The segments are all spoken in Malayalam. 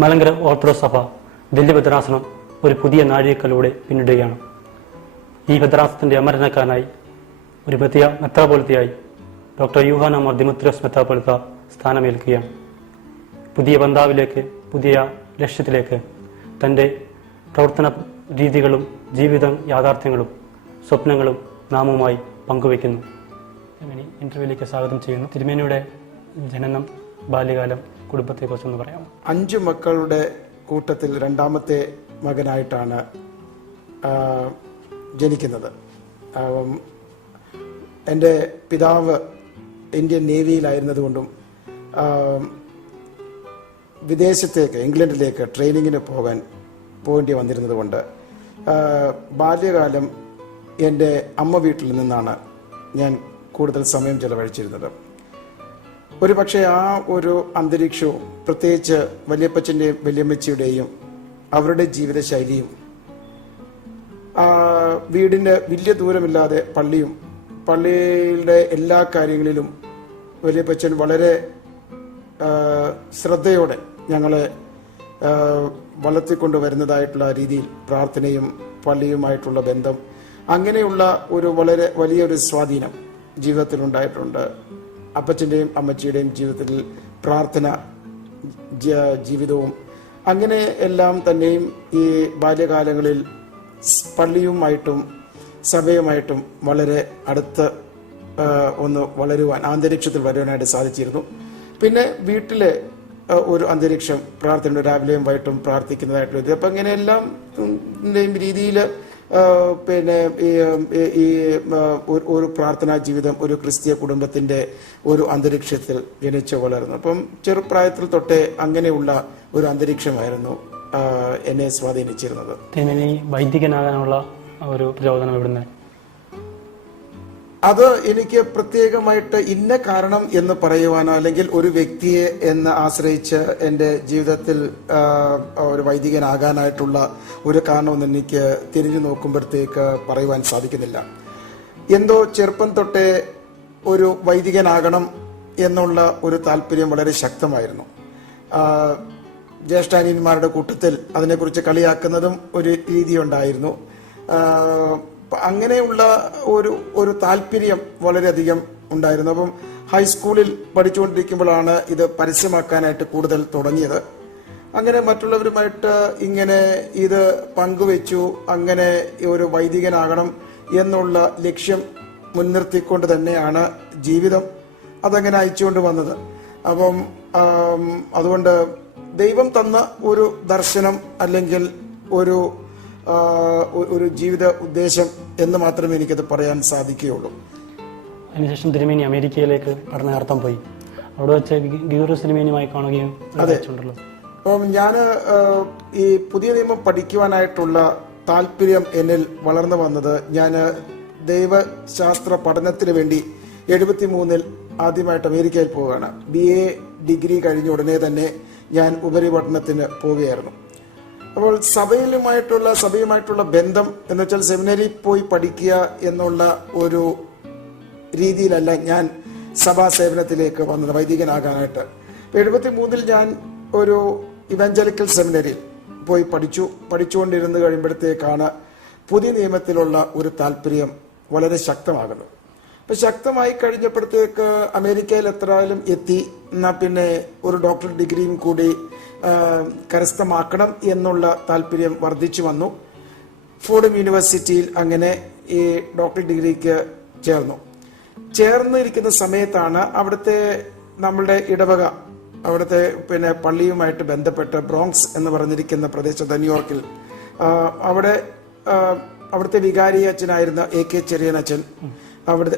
മലങ്കര ഓർത്തഡോക്സ് സഭ ദില്ലി ഭദ്രാസനം ഒരു പുതിയ നാഴികക്കല്ലിലൂടെ പിന്നിടുകയാണ്. ഈ ഭദ്രാസനത്തിന്റെ അമരനക്കാരനായി ഒരു മെത്രാപ്പൊലീത്തയായി ഡോക്ടർ യൂഹാന മാർ ദിമുത്രിയോസ് മെത്രാപ്പൊലീത്ത സ്ഥാനമേൽക്കുകയാണ്. പുതിയ ബന്ധാവിലേക്ക്, പുതിയ ലക്ഷ്യത്തിലേക്ക് തൻ്റെ പ്രവർത്തന രീതികളും ജീവിത യാഥാർത്ഥ്യങ്ങളും സ്വപ്നങ്ങളും നാമുമായി പങ്കുവയ്ക്കുന്നു. തിരുമേനി ഇന്റർവ്യൂവിലേക്ക് സ്വാഗതം ചെയ്യുന്നു. തിരുമേനിയുടെ ജനനം, ബാല്യകാലം, കുടുംബത്തെക്കുറിച്ചൊന്ന് പറയാം. 5 മക്കളുടെ കൂട്ടത്തിൽ രണ്ടാമത്തെ മകനായിട്ടാണ് ജനിക്കുന്നത്. എൻ്റെ പിതാവ് ഇന്ത്യൻ നേവിയിലായിരുന്നതുകൊണ്ടും വിദേശത്തേക്ക്, ഇംഗ്ലണ്ടിലേക്ക് ട്രെയിനിങ്ങിന് പോകേണ്ടി വന്നിരുന്നതുകൊണ്ട് ബാല്യകാലം എൻ്റെ അമ്മ വീട്ടിൽ നിന്നാണ് ഞാൻ കൂടുതൽ സമയം ചെലവഴിച്ചിരുന്നത്. ഒരു പക്ഷേ ആ ഒരു അന്തരീക്ഷവും, പ്രത്യേകിച്ച് വലിയപ്പച്ചൻ്റെയും വലിയമ്മച്ചിയുടെയും അവരുടെ ജീവിതശൈലിയും, വീടിൻ്റെ വലിയ ദൂരമില്ലാതെ പള്ളിയുടെ എല്ലാ കാര്യങ്ങളിലും വലിയപ്പച്ചൻ വളരെ ശ്രദ്ധയോടെ ഞങ്ങളെ വളർത്തിക്കൊണ്ടുവരുന്നതായിട്ടുള്ള രീതിയിൽ പ്രാർത്ഥനയും പള്ളിയുമായിട്ടുള്ള ബന്ധം, അങ്ങനെയുള്ള ഒരു വളരെ വലിയൊരു സ്വാധീനം ജീവിതത്തിലുണ്ടായിട്ടുണ്ട്. അപ്പച്ചൻ്റെയും അമ്മച്ചിയുടെയും ജീവിതത്തിൽ പ്രാർത്ഥന ജീവിതവും അങ്ങനെ എല്ലാം തന്നെയും ഈ ബാല്യകാലങ്ങളിൽ പള്ളിയുമായിട്ടും സഭയുമായിട്ടും വളരെ അടുത്ത് ഒന്ന് വളരുവാൻ, അന്തരീക്ഷത്തിൽ വരുവാനായിട്ട് സാധിച്ചിരുന്നു. പിന്നെ വീട്ടിലെ ഒരു അന്തരീക്ഷം, പ്രാർത്ഥന രാവിലെയും വൈകിട്ടും പ്രാർത്ഥിക്കുന്നതായിട്ടുള്ള ഇത്, അപ്പം ഇങ്ങനെ എല്ലാം രീതിയിൽ പിന്നെ ഈ ഒരു പ്രാർത്ഥനാ ജീവിതം ഒരു ക്രിസ്തീയ കുടുംബത്തിന്റെ ഒരു അന്തരീക്ഷത്തിൽ ജനിച്ചു വളർന്നു. അപ്പം ചെറുപ്രായത്തിൽ തൊട്ടേ അങ്ങനെയുള്ള ഒരു അന്തരീക്ഷമായിരുന്നു എന്നെ സ്വാധീനിച്ചിരുന്നത്. വൈദികനാകാനുള്ള ഒരു പ്രചോദനം എവിടുന്ന്? അത് എനിക്ക് പ്രത്യേകമായിട്ട് ഇന്ന കാരണം എന്ന് പറയുവാനോ അല്ലെങ്കിൽ ഒരു വ്യക്തിയെ എന്ന് ആശ്രയിച്ച് എൻ്റെ ജീവിതത്തിൽ ഒരു വൈദികനാകാനായിട്ടുള്ള ഒരു കാരണമൊന്നും എനിക്ക് തിരിഞ്ഞു നോക്കുമ്പോഴത്തേക്ക് പറയുവാൻ സാധിക്കുന്നില്ല. എന്തോ ചെറുപ്പം തൊട്ടേ ഒരു വൈദികനാകണം എന്നുള്ള ഒരു താല്പര്യം വളരെ ശക്തമായിരുന്നു. ജ്യേഷ്ഠാനിയന്മാരുടെ കൂട്ടത്തിൽ അതിനെക്കുറിച്ച് കളിയാക്കുന്നതും ഒരു രീതിയുണ്ടായിരുന്നു. അങ്ങനെയുള്ള ഒരു താല്പര്യം വളരെയധികം ഉണ്ടായിരുന്നു. അപ്പം ഹൈസ്കൂളിൽ പഠിച്ചുകൊണ്ടിരിക്കുമ്പോഴാണ് ഇത് പരസ്യമാക്കാനായിട്ട് കൂടുതൽ തുടങ്ങിയത്. അങ്ങനെ മറ്റുള്ളവരുമായിട്ട് ഇങ്ങനെ ഇത് പങ്കുവെച്ചു. അങ്ങനെ ഒരു വൈദികനാകണം എന്നുള്ള ലക്ഷ്യം മുൻനിർത്തിക്കൊണ്ട് തന്നെയാണ് ജീവിതം അതങ്ങനെ അയച്ചുകൊണ്ട് വന്നത്. അപ്പം അതുകൊണ്ട് ദൈവം തന്ന ഒരു ദർശനം അല്ലെങ്കിൽ ഒരു ജീവിത ഉദ്ദേശം എന്ന് മാത്രമേ എനിക്കത് പറയാൻ സാധിക്കുകയുള്ളൂ. അതിനുശേഷം തിരുമേനി അമേരിക്കയിലേക്ക് പഠനാർത്ഥം പോയി. അവിടെ വെച്ച് ഗീവർഗീസ് തിരുമേനിയുമായി കാണുകയും. അതെ, അപ്പം ഞാൻ ഈ പുതിയ നിയമം പഠിക്കുവാനായിട്ടുള്ള താല്പര്യം എന്നിൽ വളർന്നു വന്നത്, ഞാൻ ദൈവശാസ്ത്ര പഠനത്തിന് വേണ്ടി 73 ആദ്യമായിട്ട് അമേരിക്കയിൽ പോവുകയാണ്. BA ഡിഗ്രി കഴിഞ്ഞ ഉടനെ തന്നെ ഞാൻ ഉപരിപഠനത്തിന് പോവുകയായിരുന്നു. അപ്പോൾ സഭയുമായിട്ടുള്ള ബന്ധം എന്ന് വെച്ചാൽ സെമിനറി പോയി പഠിക്കുക എന്നുള്ള ഒരു രീതിയിലല്ല ഞാൻ സഭാ സേവനത്തിലേക്ക് വന്നത് വൈദികനാകാനായിട്ട്. 73 ഞാൻ ഒരു ഇവാഞ്ചലിക്കൽ സെമിനറിയിൽ പോയി പഠിച്ചുകൊണ്ടിരുന്ന് കഴിയുമ്പോഴത്തേക്കാണ് പുതിയ നിയമത്തിലുള്ള ഒരു താല്പര്യം വളരെ ശക്തമാകുന്നത്. അപ്പം ശക്തമായി കഴിഞ്ഞപ്പോഴത്തേക്ക് അമേരിക്കയിൽ എത്രയായാലും എത്തി, എന്നാൽ പിന്നെ ഒരു ഡോക്ടറേറ്റ് ഡിഗ്രിയും കൂടി കരസ്ഥമാക്കണം എന്നുള്ള താല്പര്യം വർദ്ധിച്ചു വന്നു. ഫോർഡം യൂണിവേഴ്സിറ്റിയിൽ അങ്ങനെ ഈ ഡോക്ടറേറ്റ് ഡിഗ്രിക്ക് ചേർന്നിരിക്കുന്ന സമയത്താണ് അവിടുത്തെ നമ്മളുടെ ഇടവക, അവിടുത്തെ പിന്നെ പള്ളിയുമായിട്ട് ബന്ധപ്പെട്ട് ബ്രോങ്സ് എന്ന് പറഞ്ഞിരിക്കുന്ന പ്രദേശത്ത് ന്യൂയോർക്കിൽ അവിടുത്തെ വികാരി അച്ഛനായിരുന്ന AK ചെറിയനച്ഛൻ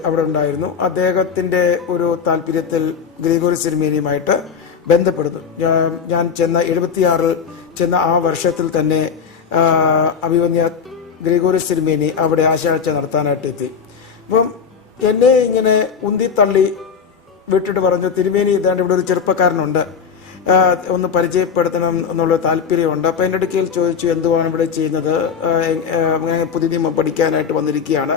അവിടെ ഉണ്ടായിരുന്നു. അദ്ദേഹത്തിന്റെ ഒരു താല്പര്യത്തിൽ ഗ്രിഗോറിയോസ് തിരുമേനിയുമായിട്ട് ബന്ധപ്പെടുന്നു. ഞാൻ 76 ചെന്ന ആ വർഷത്തിൽ തന്നെ അഭിമന്യ ഗ്രിഗോറിയോസ് തിരുമേനി അവിടെ ആശാഴ്ച നടത്താനായിട്ട് എത്തി. അപ്പം എന്നെ ഇങ്ങനെ ഉന്തിത്തള്ളി വിട്ടിട്ട് പറഞ്ഞു, തിരുമേനി ഇതാണ്ട് ഇവിടെ ഒരു ചെറുപ്പക്കാരനുണ്ട്, ഒന്ന് പരിചയപ്പെടുത്തണം എന്നുള്ള താല്പര്യമുണ്ട്. അപ്പം എൻ്റെ അടുക്കൽ ചോദിച്ചു, എന്തുവാണ് ഇവിടെ ചെയ്യുന്നത്? പുതിയ നിയമം പഠിക്കാനായിട്ട് വന്നിരിക്കുകയാണ്.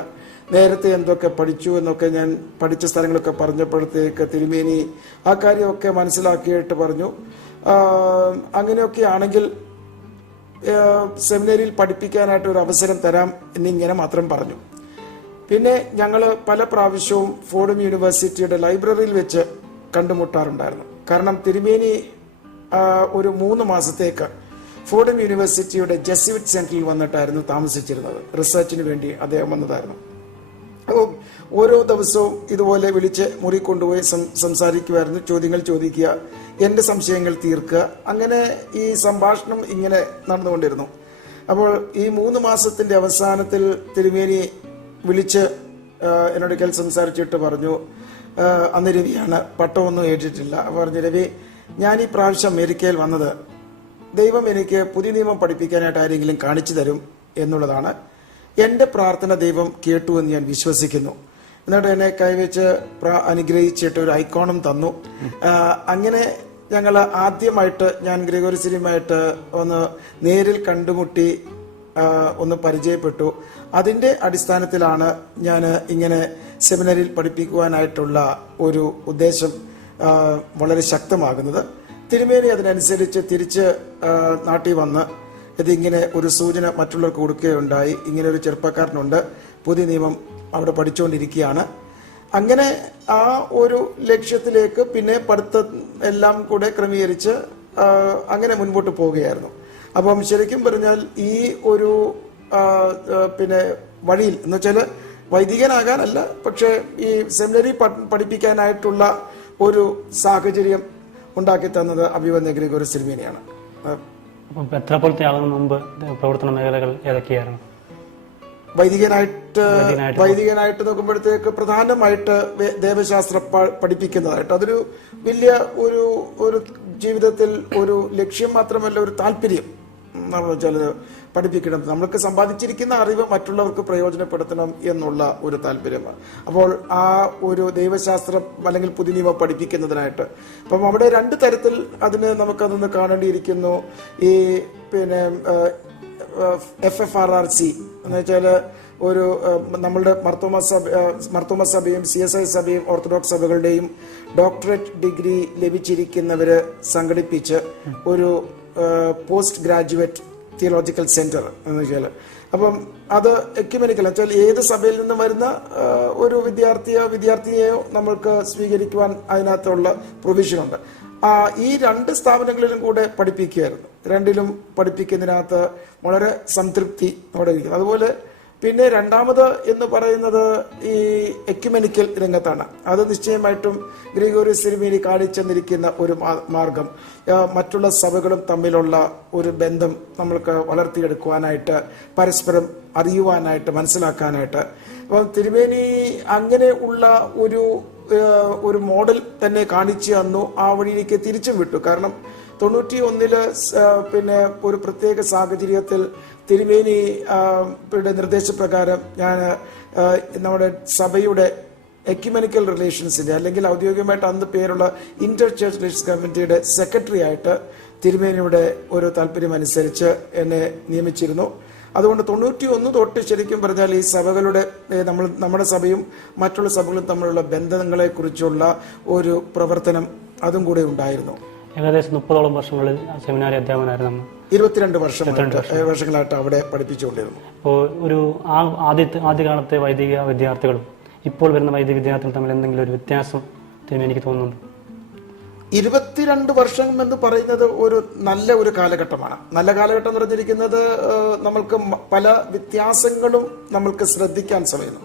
നേരത്തെ എന്തൊക്കെ പഠിച്ചു എന്നൊക്കെ ഞാൻ പഠിച്ച സ്ഥലങ്ങളൊക്കെ പറഞ്ഞപ്പോഴത്തേക്ക് തിരുമേനി ആ കാര്യമൊക്കെ മനസ്സിലാക്കിയിട്ട് പറഞ്ഞു, അങ്ങനെയൊക്കെ ആണെങ്കിൽ സെമിനറിയിൽ പഠിപ്പിക്കാനായിട്ട് ഒരു അവസരം തരാം എന്നിങ്ങനെ മാത്രം പറഞ്ഞു. പിന്നെ ഞങ്ങൾ പല പ്രാവശ്യവും ഫോർഡം യൂണിവേഴ്സിറ്റിയുടെ ലൈബ്രറിയിൽ വെച്ച് കണ്ടുമുട്ടാറുണ്ടായിരുന്നു. കാരണം തിരുമേനി ഒരു 3 മാസത്തേക്ക് ഫോർഡം യൂണിവേഴ്സിറ്റിയുടെ ജെസ്യൂട്ട് സെന്ററിൽ വന്നിട്ടായിരുന്നു താമസിച്ചിരുന്നത്. റിസർച്ചിന് വേണ്ടി അദ്ദേഹം വന്നതായിരുന്നു. അപ്പോൾ ഓരോ ദിവസവും ഇതുപോലെ വിളിച്ച് മുറി കൊണ്ടുപോയി സംസാരിക്കുമായിരുന്നു, ചോദ്യങ്ങൾ ചോദിക്കുക, എൻ്റെ സംശയങ്ങൾ തീർക്കുക. അങ്ങനെ ഈ സംഭാഷണം ഇങ്ങനെ നടന്നുകൊണ്ടിരുന്നു. അപ്പോൾ ഈ 3 മാസത്തിന്റെ അവസാനത്തിൽ തിരുമേനി വിളിച്ച് എന്നോടൊക്കെ സംസാരിച്ചിട്ട് പറഞ്ഞു, അന്ന് രവിയാണ്, പട്ടമൊന്നും ഏറ്റിട്ടില്ല. പറഞ്ഞു, രവി, ഞാൻ ഈ പ്രാവശ്യം അമേരിക്കയിൽ വന്നത് ദൈവം എനിക്ക് പുതിയ നിയമം പഠിപ്പിക്കാനായിട്ട് ആരെങ്കിലും കാണിച്ചു തരും എന്നുള്ളതാണ്. എൻ്റെ പ്രാർത്ഥന ദൈവം കേട്ടു എന്ന് ഞാൻ വിശ്വസിക്കുന്നു. എന്നിട്ട് എന്നെ കൈവച്ച് അനുഗ്രഹിച്ചിട്ട് ഒരു ഐക്കോണും തന്നു. അങ്ങനെ ഞങ്ങൾ ആദ്യമായിട്ട് ഞാൻ ഗ്രിഗോറി സിനിമയായിട്ട് ഒന്ന് നേരിൽ കണ്ടുമുട്ടി, ഒന്ന് പരിചയപ്പെട്ടു. അതിൻ്റെ അടിസ്ഥാനത്തിലാണ് ഞാൻ ഇങ്ങനെ സെമിനറിയിൽ പഠിപ്പിക്കുവാനായിട്ടുള്ള ഒരു ഉദ്ദേശം വളരെ ശക്തമാകുന്നത്. തിരുമേനി അതിനനുസരിച്ച് തിരിച്ച് നാട്ടിൽ വന്ന് ഇതിങ്ങനെ ഒരു സൂചന മറ്റുള്ളവർക്ക് കൊടുക്കുകയുണ്ടായി. ഇങ്ങനെ ഒരു ചെറുപ്പക്കാരനുണ്ട്, പുതിയ നിയമം അവിടെ പഠിച്ചുകൊണ്ടിരിക്കുകയാണ്. അങ്ങനെ ആ ഒരു ലക്ഷ്യത്തിലേക്ക് പിന്നെ പഠിത്തം എല്ലാം കൂടെ ക്രമീകരിച്ച് അങ്ങനെ മുൻപോട്ട് പോവുകയായിരുന്നു. അപ്പം ശരിക്കും പറഞ്ഞാൽ ഈ ഒരു പിന്നെ വഴിയിൽ എന്ന് വെച്ചാൽ വൈദികനാകാനല്ല, പക്ഷെ ഈ സെമിനറി പഠിപ്പിക്കാനായിട്ടുള്ള ഒരു സാഹചര്യം ഉണ്ടാക്കി തന്നത് അഭിവന്യ ഗ്രിഗോറി തിരുമേനിയാണ്. എത്ര പോലത്തെ ആളുകൾ മുമ്പ് പ്രവർത്തന മേഖലകൾ ഏതൊക്കെയായിരുന്നു? വൈദികനായിട്ട് നോക്കുമ്പോഴത്തേക്ക് പ്രധാനമായിട്ട് ദേവശാസ്ത്രം പഠിപ്പിക്കുന്നതായിട്ട് അതൊരു വലിയ ഒരു ജീവിതത്തിൽ ഒരു ലക്ഷ്യം മാത്രമല്ല, ഒരു താല്പര്യം എന്ന് വെച്ചാൽ പഠിപ്പിക്കണം. നമ്മൾക്ക് സമ്പാദിച്ചിരിക്കുന്ന അറിവ് മറ്റുള്ളവർക്ക് പ്രയോജനപ്പെടുത്തണം എന്നുള്ള ഒരു താല്പര്യമാണ്. അപ്പോൾ ആ ഒരു ദൈവശാസ്ത്രം അല്ലെങ്കിൽ പുതിയ നിയമം പഠിപ്പിക്കുന്നതിനായിട്ട് അപ്പം അവിടെ 2 തരത്തിൽ അതിന് നമുക്കതൊന്ന് കാണേണ്ടിയിരിക്കുന്നു. ഈ പിന്നെ FFRRC എന്ന് വെച്ചാൽ ഒരു നമ്മളുടെ മർത്തോമ സഭയും CSI സഭയും ഓർത്തഡോക്സ് സഭകളുടെയും ഡോക്ടറേറ്റ് ഡിഗ്രി ലഭിച്ചിരിക്കുന്നവര് സംഘടിപ്പിച്ച് ഒരു പോസ്റ്റ് ഗ്രാജുവേറ്റ് തിയോളജിക്കൽ സെന്റർ എന്ന് വെച്ചാൽ, അപ്പം അത് എക്യുമെനിക്കൽ വെച്ചാൽ ഏത് സഭയിൽ നിന്നും വരുന്ന ഒരു വിദ്യാർത്ഥിയെയോ നമ്മൾക്ക് സ്വീകരിക്കുവാൻ അതിനകത്തുള്ള പ്രൊവിഷനുണ്ട്. ഈ 2 സ്ഥാപനങ്ങളിലും കൂടെ പഠിപ്പിക്കുകയായിരുന്നു. 2ലും പഠിപ്പിക്കുന്നതിനകത്ത് വളരെ സംതൃപ്തി അവിടെ ഇരിക്കുന്നു. അതുപോലെ പിന്നെ രണ്ടാമത് എന്ന് പറയുന്നത് ഈ എക്യുമെനിക്കൽ രംഗത്താണ്. അത് നിശ്ചയമായിട്ടും ഗ്രിഗോറി തിരുമേനി കാണിച്ചെന്നിരിക്കുന്ന ഒരു മാർഗം മറ്റുള്ള സഭകളും തമ്മിലുള്ള ഒരു ബന്ധം നമ്മൾക്ക് വളർത്തിയെടുക്കുവാനായിട്ട്, പരസ്പരം അറിയുവാനായിട്ട്, മനസ്സിലാക്കാനായിട്ട്. അപ്പം തിരുമേനി അങ്ങനെ ഉള്ള ഒരു മോഡൽ തന്നെ കാണിച്ചു തന്നു. ആ വഴിയിലേക്ക് തിരിച്ചും വിട്ടു. കാരണം 91 പിന്നെ ഒരു പ്രത്യേക സാഹചര്യത്തിൽ തിരുമേനി നിർദ്ദേശപ്രകാരം ഞാൻ നമ്മുടെ സഭയുടെ എക്യുമെനിക്കൽ റിലേഷൻസിന്റെ അല്ലെങ്കിൽ ഔദ്യോഗികമായിട്ട് അന്ന് പേരുള്ള ഇന്റർ ചർച്ച് റിലേഷൻസ് കമ്മിറ്റിയുടെ സെക്രട്ടറി ആയിട്ട് തിരുമേനിയുടെ ഒരു താല്പര്യം അനുസരിച്ച് എന്നെ നിയമിച്ചിരുന്നു. അതുകൊണ്ട് 91 തൊട്ട് ശരിക്കും പറഞ്ഞാൽ ഈ സഭകളുടെ നമ്മുടെ സഭയും മറ്റുള്ള സഭകളും തമ്മിലുള്ള ബന്ധങ്ങളെ കുറിച്ചുള്ള ഒരു പ്രവർത്തനം അതും കൂടെ ഉണ്ടായിരുന്നു. ഏകദേശം 30ഓളം വർഷങ്ങളിൽ സെമിനാരി അധ്യാപകനായിരുന്നു. 22 വർഷങ്ങളായിട്ട് അവിടെ പഠിപ്പിച്ചുകൊണ്ടിരുന്നു. അപ്പോൾ ഒരു ആദ്യകാലത്തെ വൈദിക വിദ്യാർത്ഥികളും ഇപ്പോൾ വരുന്ന വൈദിക വിദ്യാർത്ഥികൾ തമ്മിൽ എന്തെങ്കിലും ഒരു വ്യത്യാസം എനിക്ക് തോന്നുന്നുണ്ട്? 22 വർഷം എന്ന് പറയുന്നത് ഒരു നല്ല ഒരു കാലഘട്ടമാണ്. നല്ല കാലഘട്ടം എന്ന് പറഞ്ഞിരിക്കുന്നത് നമ്മൾക്ക് പല വ്യത്യാസങ്ങളും നമ്മൾക്ക് ശ്രദ്ധിക്കാൻ സമയന്നു.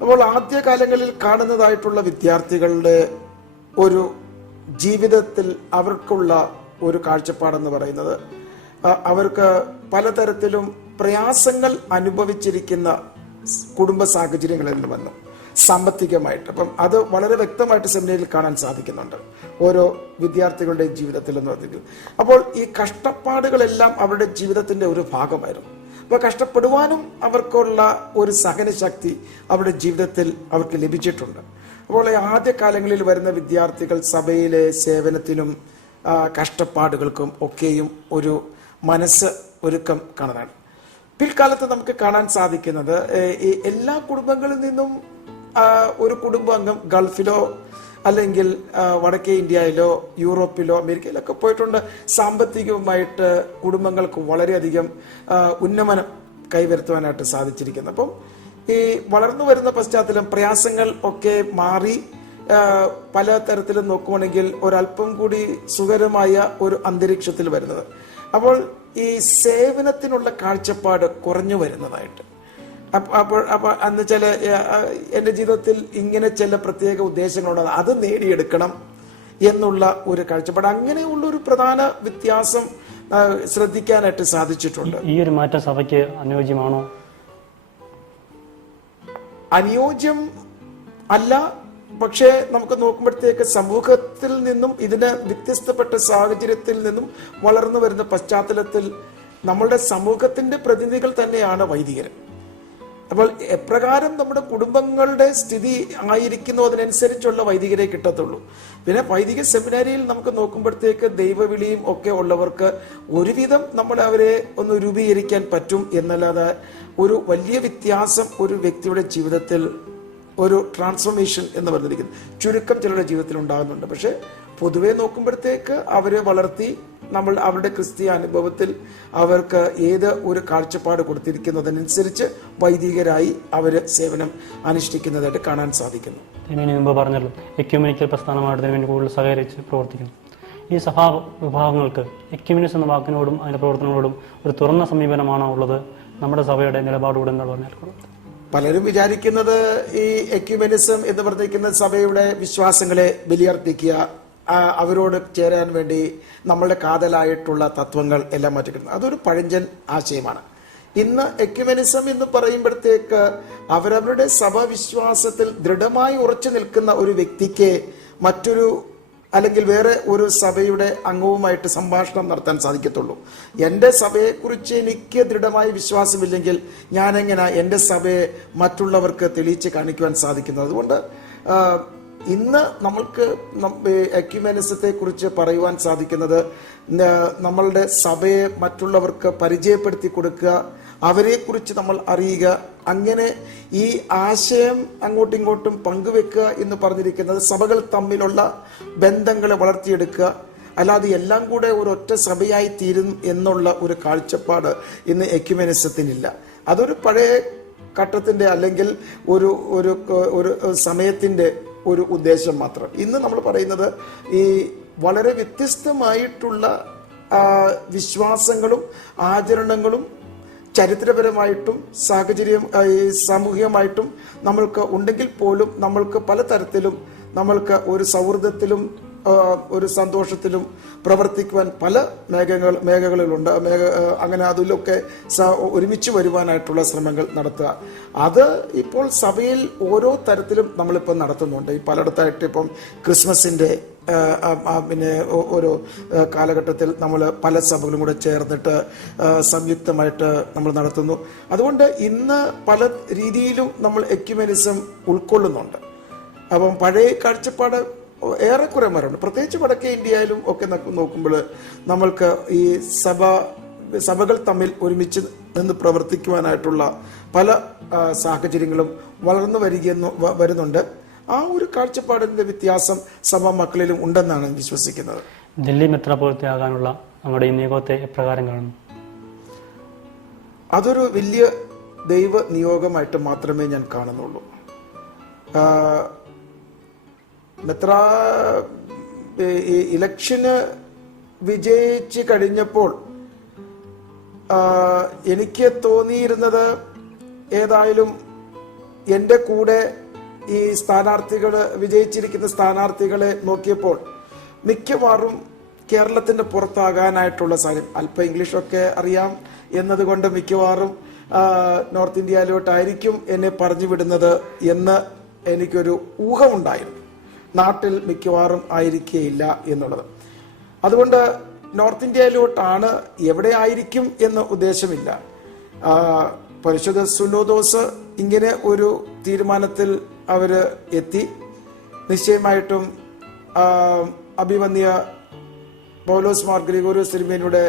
അപ്പോൾ ആദ്യകാലങ്ങളിൽ കാണുന്നതായിട്ടുള്ള വിദ്യാർത്ഥികളുടെ ഒരു ജീവിതത്തിൽ അവർക്കുള്ള ഒരു കാഴ്ചപ്പാടെന്ന് പറയുന്നത് അവർക്ക് പലതരത്തിലും പ്രയാസങ്ങൾ അനുഭവിച്ചിരിക്കുന്ന കുടുംബ സാഹചര്യങ്ങളിൽ നിന്ന് വന്നു, സാമ്പത്തികമായിട്ട്. അപ്പം അത് വളരെ വ്യക്തമായിട്ട് സെമിനാരിയിൽ കാണാൻ സാധിക്കുന്നുണ്ട് ഓരോ വിദ്യാർത്ഥികളുടെ ജീവിതത്തിൽ എന്ന് പറഞ്ഞിരിക്കും. അപ്പോൾ ഈ കഷ്ടപ്പാടുകളെല്ലാം അവരുടെ ജീവിതത്തിന്റെ ഒരു ഭാഗമായിരുന്നു. അപ്പോൾ കഷ്ടപ്പെടുവാനും അവർക്കുള്ള ഒരു സഹനശക്തി അവരുടെ ജീവിതത്തിൽ അവർക്ക് ലഭിച്ചിട്ടുണ്ട്. അപ്പോൾ ആദ്യകാലങ്ങളിൽ വരുന്ന വിദ്യാർത്ഥികൾ സഭയിലെ സേവനത്തിനും കഷ്ടപ്പാടുകൾക്കും ഒക്കെയും ഒരു മനസ്സ് ഒരുക്കം കാണാനാണ്. പിൽക്കാലത്ത് നമുക്ക് കാണാൻ സാധിക്കുന്നത് ഈ എല്ലാ കുടുംബങ്ങളിൽ നിന്നും ഒരു കുടുംബാംഗം ഗൾഫിലോ അല്ലെങ്കിൽ വടക്കേ ഇന്ത്യയിലോ യൂറോപ്പിലോ അമേരിക്കയിലൊക്കെ പോയിട്ടുണ്ട്. സാമ്പത്തികവുമായിട്ട് കുടുംബങ്ങൾക്ക് വളരെയധികം ഉന്നമനം കൈവരുത്തുവാനായിട്ട് സാധിച്ചിരിക്കുന്നു. അപ്പം ഈ വളർന്നു വരുന്ന പശ്ചാത്തലം പ്രയാസങ്ങൾ ഒക്കെ മാറി പല തരത്തിലും നോക്കുവാണെങ്കിൽ ഒരല്പം കൂടി സുഖകരമായ ഒരു അന്തരീക്ഷത്തിൽ വരുന്നത്. അപ്പോൾ ഈ സേവനത്തിനുള്ള കാഴ്ചപ്പാട് കുറഞ്ഞു വരുന്നതായിട്ട് അപ്പോൾ അന്ന് ചില എൻ്റെ ജീവിതത്തിൽ ഇങ്ങനെ ചില പ്രത്യേക ഉദ്ദേശങ്ങളുണ്ട്, അത് നേടിയെടുക്കണം എന്നുള്ള ഒരു കാഴ്ചപ്പാട്, അങ്ങനെയുള്ള ഒരു പ്രധാന വ്യത്യാസം ശ്രദ്ധിക്കാനായിട്ട് സാധിച്ചിട്ടുണ്ട്. ഈ ഒരു മാറ്റം സഭയ്ക്ക് അനുയോജ്യമാണോ? അനുയോജ്യം അല്ല. പക്ഷേ നമുക്ക് നോക്കുമ്പോഴത്തേക്ക് സമൂഹത്തിൽ നിന്നും ഇതിന് വ്യത്യസ്തപ്പെട്ട സാഹചര്യത്തിൽ നിന്നും വളർന്നു വരുന്ന പശ്ചാത്തലത്തിൽ നമ്മളുടെ സമൂഹത്തിന്റെ പ്രതിനിധികൾ തന്നെയാണ് വൈദികർ. അപ്പോൾ എപ്രകാരം നമ്മുടെ കുടുംബങ്ങളുടെ സ്ഥിതി ആയിരിക്കുന്നു അതിനനുസരിച്ചുള്ള വൈദികരെ കിട്ടത്തുള്ളൂ. പിന്നെ വൈദിക സെമിനാരിയിൽ നമുക്ക് നോക്കുമ്പോഴത്തേക്ക് ദൈവവിളിയും ഒക്കെ ഉള്ളവർക്ക് ഒരുവിധം നമ്മൾ അവരെ ഒന്ന് രൂപീകരിക്കാൻ പറ്റും എന്നല്ലാതെ ഒരു വലിയ വ്യത്യാസം ഒരു വ്യക്തിയുടെ ജീവിതത്തിൽ, ഒരു ട്രാൻസ്ഫോർമേഷൻ എന്ന് പറഞ്ഞിരിക്കുന്നു, ചുരുക്കം ചിലരുടെ ജീവിതത്തിൽ ഉണ്ടാകുന്നുണ്ട്. പക്ഷെ പൊതുവെ നോക്കുമ്പോഴത്തേക്ക് അവരെ വളർത്തി നമ്മൾ അവരുടെ ക്രിസ്തീയ അനുഭവത്തിൽ അവർക്ക് ഏത് ഒരു കാഴ്ചപ്പാട് കൊടുത്തിരിക്കുന്നതനുസരിച്ച് വൈദികരായി അവർ സേവനം അനുഷ്ഠിക്കുന്നതായിട്ട് കാണാൻ സാധിക്കുന്നു. മുമ്പ് പറഞ്ഞല്ലോ, എക്യുമെനിക്കൽ പ്രസ്ഥാനമായിട്ട് വേണ്ടി കൂടുതൽ സഹകരിച്ച് പ്രവർത്തിക്കുന്നു. ഈ സഭാ വിഭാഗങ്ങൾക്ക് എക്യുമെനിസം എന്ന വാക്കിനോടും അതിൻ്റെ പ്രവർത്തനങ്ങളോടും ഒരു തുറന്ന സമീപനമാണോ ഉള്ളത്? നമ്മുടെ സഭയുടെ നിലപാടുകൂടെ എന്താണ് പറഞ്ഞാൽ? പലരും വിചാരിക്കുന്നത് ഈ എക്യുമെനിസം എന്ന് പറഞ്ഞിരിക്കുന്ന സഭയുടെ വിശ്വാസങ്ങളെ ബലിയർപ്പിക്കുക, അവരോട് ചേരാൻ വേണ്ടി നമ്മളുടെ കാതലായിട്ടുള്ള തത്വങ്ങൾ എല്ലാം മാറ്റിക്കിട്ടുന്നത്, അതൊരു പഴഞ്ചൻ ആശയമാണ്. ഇന്ന് എക്യുമെനിസം എന്ന് പറയുമ്പോഴത്തേക്ക് അവരവരുടെ സഭാവിശ്വാസത്തിൽ ദൃഢമായി ഉറച്ചു നിൽക്കുന്ന ഒരു വ്യക്തിക്ക് മറ്റൊരു അല്ലെങ്കിൽ വേറെ ഒരു സഭയുടെ അംഗവുമായിട്ട് സംഭാഷണം നടത്താൻ സാധിക്കത്തുള്ളൂ. എൻ്റെ സഭയെക്കുറിച്ച് എനിക്ക് ദൃഢമായ വിശ്വാസമില്ലെങ്കിൽ ഞാനെങ്ങനെ എൻ്റെ സഭയെ മറ്റുള്ളവർക്ക് തെളിയിച്ച് കാണിക്കുവാൻ സാധിക്കുന്നത്? അതുകൊണ്ട് ഇന്ന് നമ്മൾക്ക് എക്യുമെനിസത്തെ കുറിച്ച് പറയുവാൻ സാധിക്കുന്നത് നമ്മളുടെ സഭയെ മറ്റുള്ളവർക്ക് പരിചയപ്പെടുത്തി കൊടുക്കുക, അവരെക്കുറിച്ച് നമ്മൾ അറിയുക, അങ്ങനെ ഈ ആശയം അങ്ങോട്ടും ഇങ്ങോട്ടും പങ്കുവെക്കുക എന്ന് പറഞ്ഞിരിക്കുന്നത് സഭകൾ തമ്മിലുള്ള ബന്ധങ്ങളെ വളർത്തിയെടുക്കുക, അല്ലാതെ എല്ലാം കൂടെ ഒരൊറ്റ സഭയായി തീരും എന്നുള്ള ഒരു കാഴ്ചപ്പാട് ഇന്ന് എക്യുമെനിസത്തിനില്ല. അതൊരു പഴയ ഘട്ടത്തിന്റെ അല്ലെങ്കിൽ ഒരു ഒരു ഒരു സമയത്തിന്റെ ഒരു ഉദ്ദേശം മാത്രം. ഇന്ന് നമ്മൾ പറയുന്നത് ഈ വളരെ വ്യത്യസ്തമായിട്ടുള്ള വിശ്വാസങ്ങളും ആചരണങ്ങളും ചരിത്രപരമായിട്ടും സാമൂഹികമായിട്ടും നമ്മൾക്ക് ഉണ്ടെങ്കിൽ പോലും നമ്മൾക്ക് പലതരത്തിലും നമ്മൾക്ക് ഒരു സൗഹൃദത്തിലും ഒരു സന്തോഷത്തിലും പ്രവർത്തിക്കുവാൻ പല മേഖലകളുണ്ട്. അങ്ങനെ അതിലൊക്കെ ഒരുമിച്ച് വരുവാനായിട്ടുള്ള ശ്രമങ്ങൾ നടത്തുക, അത് ഇപ്പോൾ സഭയിൽ ഓരോ തരത്തിലും നമ്മളിപ്പോൾ നടത്തുന്നുണ്ട്. ഈ പലയിടത്തായിട്ട് ഇപ്പം ക്രിസ്മസിൻ്റെ പിന്നെ ഓരോ കാലഘട്ടത്തിൽ നമ്മൾ പല സഭകളും കൂടെ ചേർന്നിട്ട് സംയുക്തമായിട്ട് നമ്മൾ നടത്തുന്നു. അതുകൊണ്ട് ഇന്ന് പല രീതിയിലും നമ്മൾ എക്യുമെനിസം ഉൾക്കൊള്ളുന്നുണ്ട്. അപ്പം പഴയ കാഴ്ചപ്പാട് ഏറെക്കുറെ മാറുണ്ട്. പ്രത്യേകിച്ച് വടക്കേ ഇന്ത്യയിലും ഒക്കെ നോക്കുമ്പോൾ നമ്മൾക്ക് ഈ സഭകൾ തമ്മിൽ ഒരുമിച്ച് നിന്ന് പ്രവർത്തിക്കുവാനായിട്ടുള്ള പല സാഹചര്യങ്ങളും വളർന്നു വരുന്നുണ്ട്. ആ ഒരു കാഴ്ചപ്പാടിന്റെ വ്യത്യാസം സഭാ മക്കളിലും ഉണ്ടെന്നാണ് വിശ്വസിക്കുന്നത്. ദില്ലി മെത്രാപ്പൊലീത്ത ആകാനുള്ള നമ്മുടെ ഈ നിയോഗത്തെ എപ്രകാരം കാണുന്നു? അതൊരു വലിയ ദൈവ നിയോഗമായിട്ട് മാത്രമേ ഞാൻ കാണുന്നുള്ളൂ. ഇലക്ഷന് വിജയിച്ച് കഴിഞ്ഞപ്പോൾ എനിക്ക് തോന്നിയിരുന്നത്, ഏതായാലും എൻ്റെ കൂടെ ഈ വിജയിച്ചിരിക്കുന്ന സ്ഥാനാർത്ഥികളെ നോക്കിയപ്പോൾ മിക്കവാറും കേരളത്തിന്റെ പുറത്താകാനായിട്ടുള്ള സാധ്യത, അല്പം ഇംഗ്ലീഷൊക്കെ അറിയാം എന്നതുകൊണ്ട് മിക്കവാറും നോർത്ത് ഇന്ത്യയിലോട്ടായിരിക്കും എന്നെ പറഞ്ഞു വിടുന്നത് എന്ന് എനിക്കൊരു ഊഹമുണ്ടായിരുന്നു. നാട്ടിൽ മിക്കവാറും ആയിരിക്കുകയില്ല എന്നുള്ളത്. അതുകൊണ്ട് നോർത്ത് ഇന്ത്യയിലോട്ടാണ്, എവിടെ ആയിരിക്കും എന്ന ഉദ്ദേശമില്ല. പരിശുദ്ധ സുനോദോസ് ഇങ്ങനെ ഒരു തീരുമാനത്തിൽ അവര് എത്തി. നിശ്ചയമായിട്ടും അഭിവന്യ പൗലോസ് മാർ ഗ്രിഗോറിയോസ് തിരുമേനിയുടെ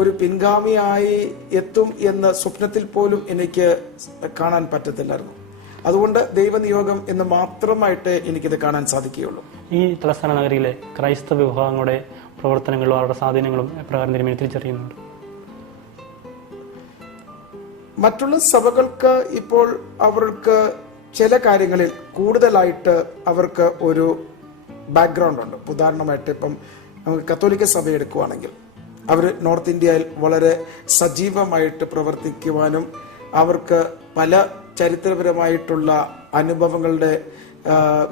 ഒരു പിൻഗാമിയായി എത്തും എന്ന് സ്വപ്നത്തിൽ പോലും എനിക്ക് കാണാൻ പറ്റത്തില്ലായിരുന്നു. അതുകൊണ്ട് ദൈവനിയോഗം എന്ന് മാത്രമായിട്ട് എനിക്കിത് കാണാൻ സാധിക്കുകയുള്ളൂ. ഈ തലസ്ഥാന നഗരിയിലെ ക്രൈസ്തവ വിഭാഗങ്ങളുടെ പ്രവർത്തനങ്ങളും അവരുടെ സ്വാധീനങ്ങളും എപ്രകാരം തിരുമേനി തിരിച്ചറിയുന്നുണ്ട്? മറ്റുള്ള സഭകൾക്ക് ഇപ്പോൾ അവർക്ക് ചില കാര്യങ്ങളിൽ കൂടുതലായിട്ട് അവർക്ക് ഒരു ബാക്ക്ഗ്രൗണ്ട് ഉണ്ട്. ഉദാഹരണമായിട്ട് ഇപ്പം നമുക്ക് കത്തോലിക്ക സഭ എടുക്കുകയാണെങ്കിൽ അവർ നോർത്ത് ഇന്ത്യയിൽ വളരെ സജീവമായിട്ട് പ്രവർത്തിക്കുവാനും അവർക്ക് പല ചരിത്രപരമായിട്ടുള്ള അനുഭവങ്ങളുടെ